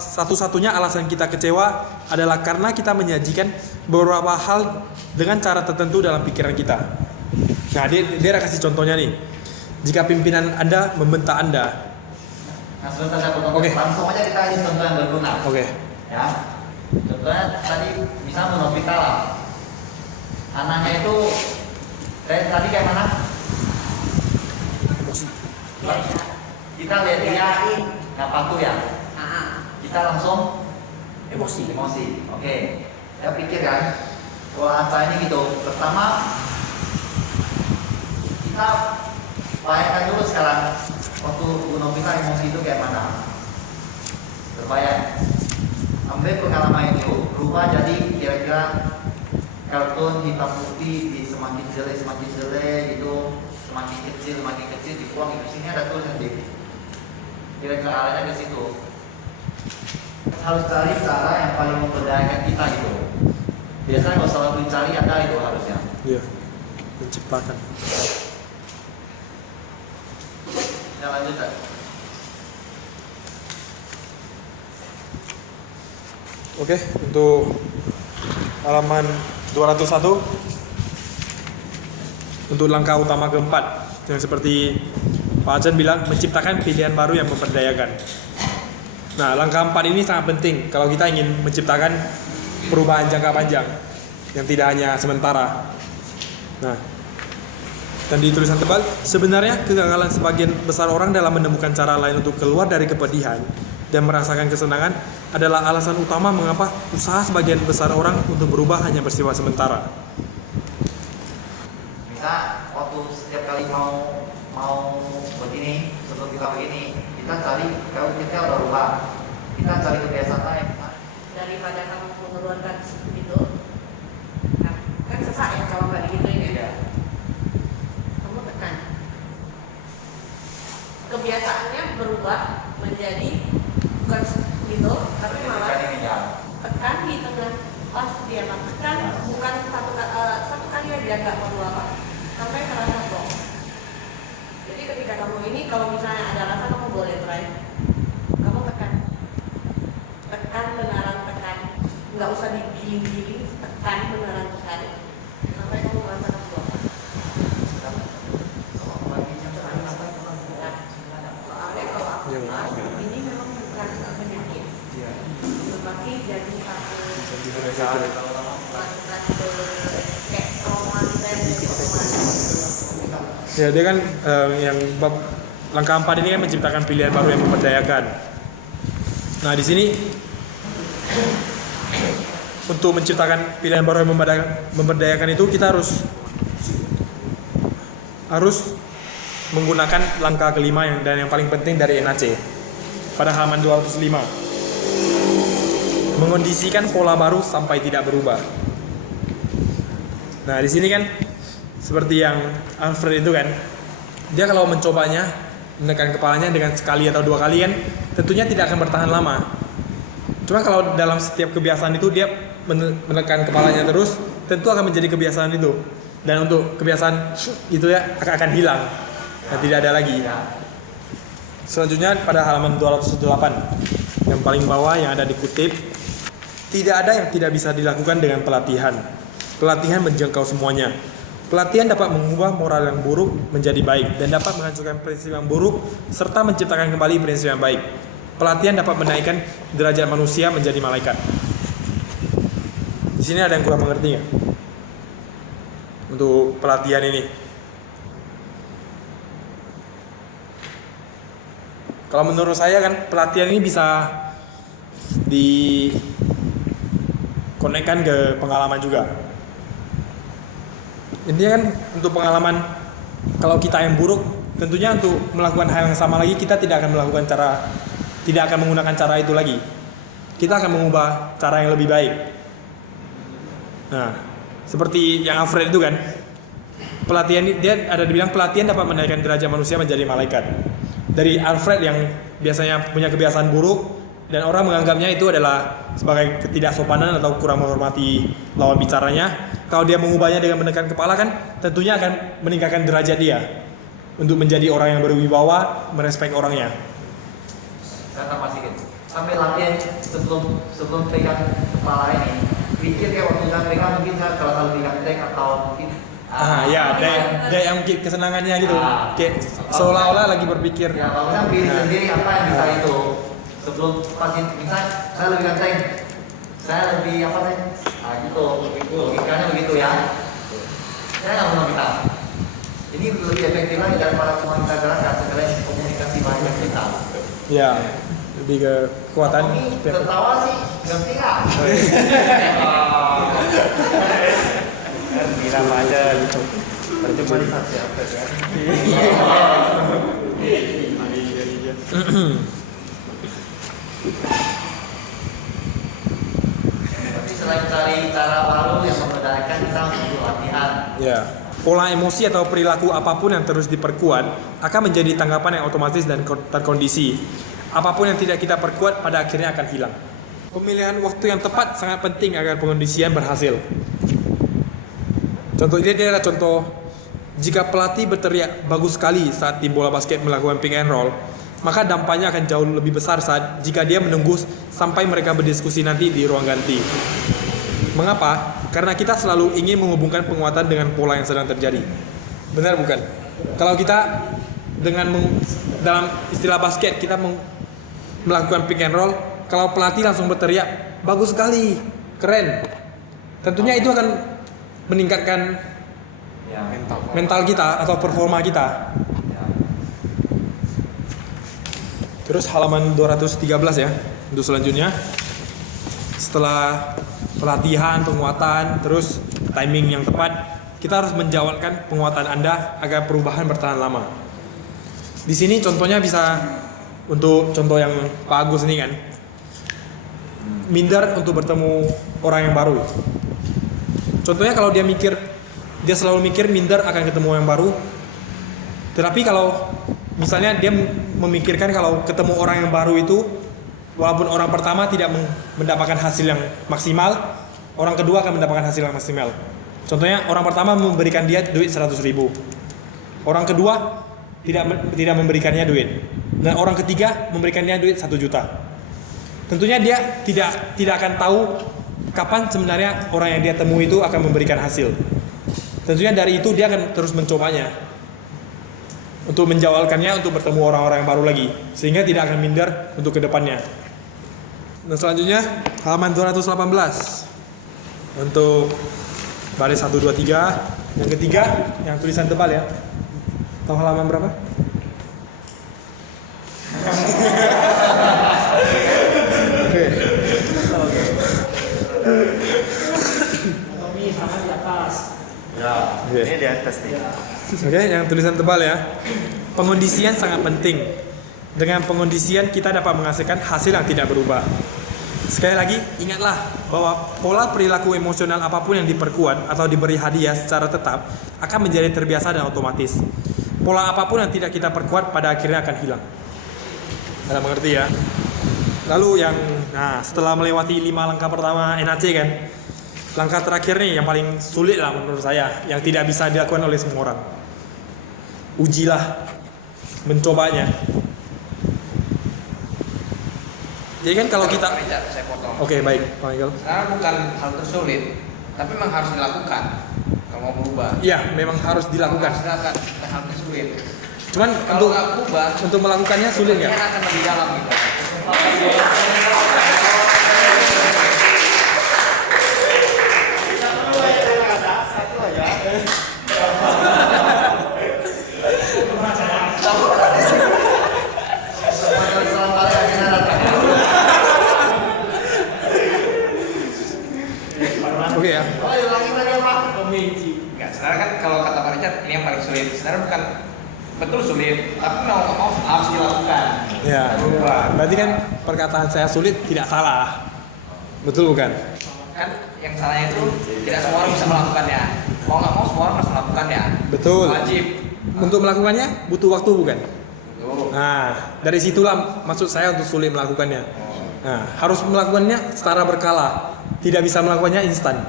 Satu-satunya alasan kita kecewa adalah karena kita menyajikan beberapa hal dengan cara tertentu dalam pikiran kita. Nah, dia kasih contohnya nih. Jika pimpinan Anda membentak Anda. Nah, sebentar saya potong. Langsung aja kita kasih contoh yang berguna. Ya. Contohnya tadi misalnya Novita lah. Anaknya itu tadi kayak mana? Kita lihat dia ngapaku ya. Kita langsung Emosi. Oke. Ya pikir kan, kalau angka ini gitu. Pertama, kita bayangkan dulu sekarang waktu gunung kita emosi itu kayak mana. Terbayang. Ambil pengalaman itu, berubah jadi kira-kira kartun hitam putih di semakin jelek gitu, semakin kecil dibuang itu sini ada tulisan sendiri. Kira-kira arahnya ke situ. Harus cari cara yang paling memberdayakan kita gitu. Biasanya kalau selalu dicari ada itu harusnya. Iya. Menciptakan. Ya lanjut kan. Oke, untuk halaman 201 untuk langkah utama keempat yang seperti Pak Achen bilang, menciptakan pilihan baru yang memberdayakan. Nah, langkah 4 ini sangat penting kalau kita ingin menciptakan perubahan jangka panjang yang tidak hanya sementara. Nah, dan di tulisan tebal, sebenarnya kegagalan sebagian besar orang dalam menemukan cara lain untuk keluar dari kepedihan dan merasakan kesenangan adalah alasan utama mengapa usaha sebagian besar orang untuk berubah hanya bersifat sementara. Misal waktu setiap kali mau begini, sebelum kita begini, kita cari kalau kita udah rubah, kita cari kebiasaan lain. Daripada kamu mengeluarkan itu, kan sesak ya kalau nggak digituin ya. Kamu tekan. Kebiasaannya berubah menjadi bukan gitu, tapi malah tekan di tengah. Pas dia tekan, bukan satu kali aja, nggak perlu apa, sampai kerasa kok. Jadi ketika kamu ini, kalau misalnya ada rasa, kamu boleh try. Kamu tekan beneran tekan, nggak usah digiling-giling, tekan beneran tekan sampai kamu merasakan puas. Soalnya kalau aku ini memang bukan penyakit, tetapi jadi satu kayak trauma kita jadi otomatis. Ya, dia kan yang bab langkah 4 ini kan menciptakan pilihan baru yang memberdayakan. Nah, di sini untuk menciptakan pilihan baru yang memberdayakan itu kita harus menggunakan langkah kelima dan yang paling penting dari NAC pada halaman 205. Mengondisikan pola baru sampai tidak berubah. Nah, di sini kan seperti yang Alfred itu kan, dia kalau mencobanya menekan kepalanya dengan sekali atau 2 kali kan tentunya tidak akan bertahan lama. Cuma kalau dalam setiap kebiasaan itu dia menekan kepalanya terus, tentu akan menjadi kebiasaan itu. Dan untuk kebiasaan itu ya akan hilang dan tidak ada lagi. Selanjutnya pada halaman 208 yang paling bawah yang ada dikutip, tidak ada yang tidak bisa dilakukan dengan pelatihan. Pelatihan menjangkau semuanya. Pelatihan dapat mengubah moral yang buruk menjadi baik dan dapat menghancurkan prinsip yang buruk serta menciptakan kembali prinsip yang baik. Pelatihan dapat menaikkan derajat manusia menjadi malaikat. Di sini ada yang kurang mengerti nggak? Untuk pelatihan ini. Kalau menurut saya kan pelatihan ini bisa dikonekkan ke pengalaman juga. Intinya kan untuk pengalaman, kalau kita yang buruk, tentunya untuk melakukan hal yang sama lagi kita tidak akan menggunakan cara itu lagi. Kita akan mengubah cara yang lebih baik. Nah, seperti yang Alfred itu kan, pelatihan dia ada dibilang pelatihan dapat menaikkan derajat manusia menjadi malaikat. Dari Alfred yang biasanya punya kebiasaan buruk dan orang menganggapnya itu adalah sebagai ketidaksopanan atau kurang menghormati lawan bicaranya. Kalau dia mengubahnya dengan menekan kepala kan tentunya akan meningkatkan derajat dia untuk menjadi orang yang berwibawa, merespek orangnya. Saya tambah sedikit. Sampai latihan sebelum pegang kepala ini, pikir kayak waktu saya pegang mungkin saya terlalu pegang tek atau mungkin Dia yang mungkin kesenangannya gitu. Kayak seolah-olah lagi berpikir. Ya, kalau saya pilih sendiri apa yang bisa itu. Sebelum pasti misalnya saya lebih ganteng, saya lebih apa sih? Gitu, logikanya begitu ya. Saya nggak mau kita. Ini lebih efektif lagi daripada cuma kita gerakan, sekalian komunikasi banyak kita. Ya, Lebih ke kekuatan. Ini tertawa sih, ngerti nggak? Bilang aja gitu. Percuma siapa kan? Tapi selain cari cara baru yang memudahkan kita untuk latihan. Ya. Pola emosi atau perilaku apapun yang terus diperkuat akan menjadi tanggapan yang otomatis dan terkondisi. Apapun yang tidak kita perkuat pada akhirnya akan hilang. Pemilihan waktu yang tepat sangat penting agar pengondisian berhasil. Contoh ini adalah contoh, jika pelatih berteriak bagus sekali saat tim bola basket melakukan pick and roll, maka dampaknya akan jauh lebih besar saat jika dia menunggu sampai mereka berdiskusi nanti di ruang ganti. Mengapa? Karena kita selalu ingin menghubungkan penguatan dengan pola yang sedang terjadi. Benar bukan? Kalau kita dalam istilah basket kita melakukan pick and roll, kalau pelatih langsung berteriak bagus sekali, keren, tentunya itu akan meningkatkan mental kita atau performa kita. Terus halaman 213 ya, untuk selanjutnya. Setelah pelatihan, penguatan, terus timing yang tepat, kita harus menjawabkan penguatan Anda agar perubahan bertahan lama. Di sini contohnya bisa untuk contoh yang Pak Agus ini kan, minder untuk bertemu orang yang baru. Contohnya kalau dia selalu mikir minder akan ketemu yang baru. Tetapi kalau misalnya dia memikirkan kalau ketemu orang yang baru itu, walaupun orang pertama tidak mendapatkan hasil yang maksimal, orang kedua akan mendapatkan hasil yang maksimal. Contohnya orang pertama memberikan dia duit 100.000, orang kedua tidak memberikannya duit, dan orang ketiga memberikannya duit 1 juta. Tentunya dia tidak akan tahu kapan sebenarnya orang yang dia temui itu akan memberikan hasil. Tentunya dari itu dia akan terus mencobanya untuk menjawalkannya untuk bertemu orang-orang yang baru lagi, sehingga tidak akan minder untuk kedepannya. Dan selanjutnya halaman 218 untuk baris 1, 2, 3. Yang ketiga yang tulisan tebal ya. Tahu halaman berapa? Oke. Tommy sama di atas. Ya, Oke. ini di atas nih. Oke, yang tulisan tebal ya. Pengondisian sangat penting. Dengan pengondisian kita dapat menghasilkan hasil yang tidak berubah. Sekali lagi, ingatlah bahwa pola perilaku emosional apapun yang diperkuat atau diberi hadiah secara tetap akan menjadi terbiasa dan otomatis. Pola apapun yang tidak kita perkuat pada akhirnya akan hilang. Anda mengerti ya? Lalu setelah melewati 5 langkah pertama NAC kan, langkah terakhir nih yang paling sulit lah menurut saya, yang tidak bisa dilakukan oleh semua orang. Ujilah, mencobanya. Jadi kan kalau kita, saya potong. oke, baik, Pak Michael. Karena bukan hal tersulit, tapi memang harus dilakukan kalau mau berubah. Iya, memang harus dilakukan. Harus dilakukan, bukan hal tersulit. Cuman Kalau nggak berubah, untuk melakukannya sulit nggak? dia akan lebih dalam gitu. Oke ya. Oh, yang lagi tadi apa? Enggak, sebenarnya kan kalau kata Pak Richard ini yang paling sulit. Sebenarnya bukan betul sulit, tapi mau nggak mau harus dilakukan. Ya. Berarti kan perkataan saya sulit tidak salah. Betul bukan? Kan yang salahnya itu tidak semua orang bisa melakukannya. Mau nggak mau semua orang harus melakukannya. Betul. Wajib. Untuk melakukannya butuh waktu bukan? Tuh. Nah, dari situlah maksud saya untuk sulit melakukannya. Nah, harus melakukannya secara berkala. Tidak bisa melakukannya instan.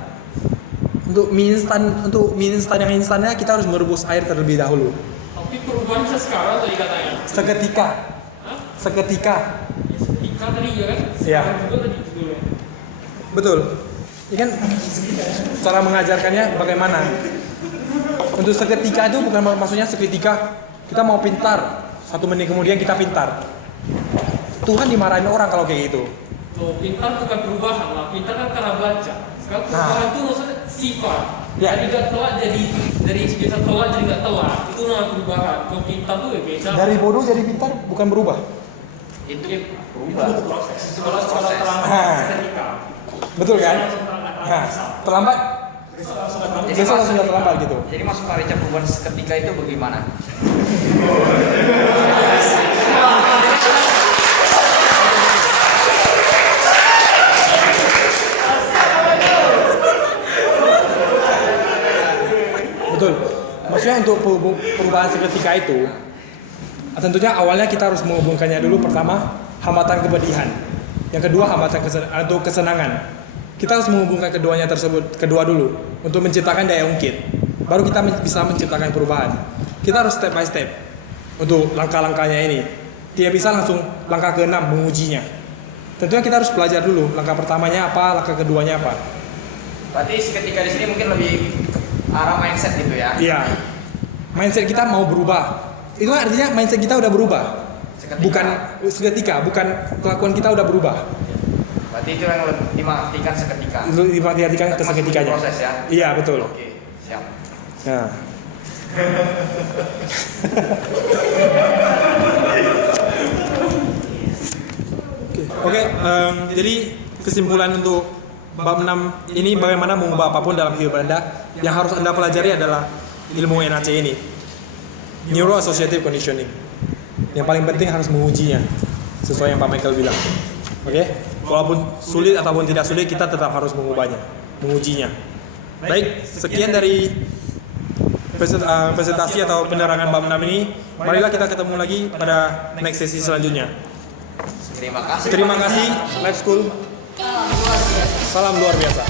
Untuk mie instan yang instannya kita harus merebus air terlebih dahulu. Tapi perubahan bisa sekarang tadi katanya. Seketika. Hah? Seketika. Seketika tadi ya kan? Iya. Sekarang juga tadi judulnya. Betul. Ini kan cara mengajarkannya bagaimana. Untuk seketika itu bukan maksudnya seketika kita mau pintar, 1 menit kemudian kita pintar. Tuhan dimarahin orang kalau kayak gitu. Tuh, pintar bukan perubahan lah. Pintar kan karena baca. Sekarang perubahan itu maksudnya sifat. Ya. Jadi gak telat jadi dari biasa telat jadi gak telat. Itu namanya perubahan. Kalau pintar tuh ya beda. Dari bodoh jadi pintar bukan berubah. itu berubah. Kalau terlambat Ah. seketika. Betul kan? Nah, terlambat besok langsung udah terlambat gitu. Jadi masuk Pak Richard perubahan seketika itu bagaimana? Betul. Maksudnya untuk perubahan seketika itu, tentunya awalnya kita harus menghubungkannya dulu. Pertama, hambatan kepedihan. Yang kedua, hambatan untuk kesenangan. Kita harus menghubungkan keduanya kedua dulu untuk menciptakan daya ungkit. Baru kita bisa menciptakan perubahan. Kita harus step by step untuk langkah-langkahnya ini. Tidak bisa langsung langkah ke-6 mengujinya. Tentunya kita harus belajar dulu langkah pertamanya apa, langkah keduanya apa. Berarti seketika di sini mungkin lebih arah mindset gitu ya? Iya. Mindset kita mau berubah. Itu artinya mindset kita udah berubah. Seketika. Bukan seketika, bukan kelakuan kita udah berubah. Berarti itu yang dimaktikan seketika. Itu diperhatikan ke Masuk seketikanya. proses ya? Iya, betul. Oke, siap. Nah. Oke, jadi kesimpulan untuk bab 6 ini bagaimana mengubah apapun dalam hidup Anda. Yang harus Anda pelajari adalah ilmu NAC ini. Neuro Associative Conditioning. Yang paling penting harus mengujinya. Sesuai yang Pak Michael bilang. Oke? Walaupun sulit ataupun tidak sulit, kita tetap harus mengubahnya, mengujinya. Baik, sekian dari presentasi atau penerangan bab 6 ini. Marilah kita ketemu lagi pada next sesi selanjutnya. Terima kasih. Terima kasih, Life School. Salam luar biasa.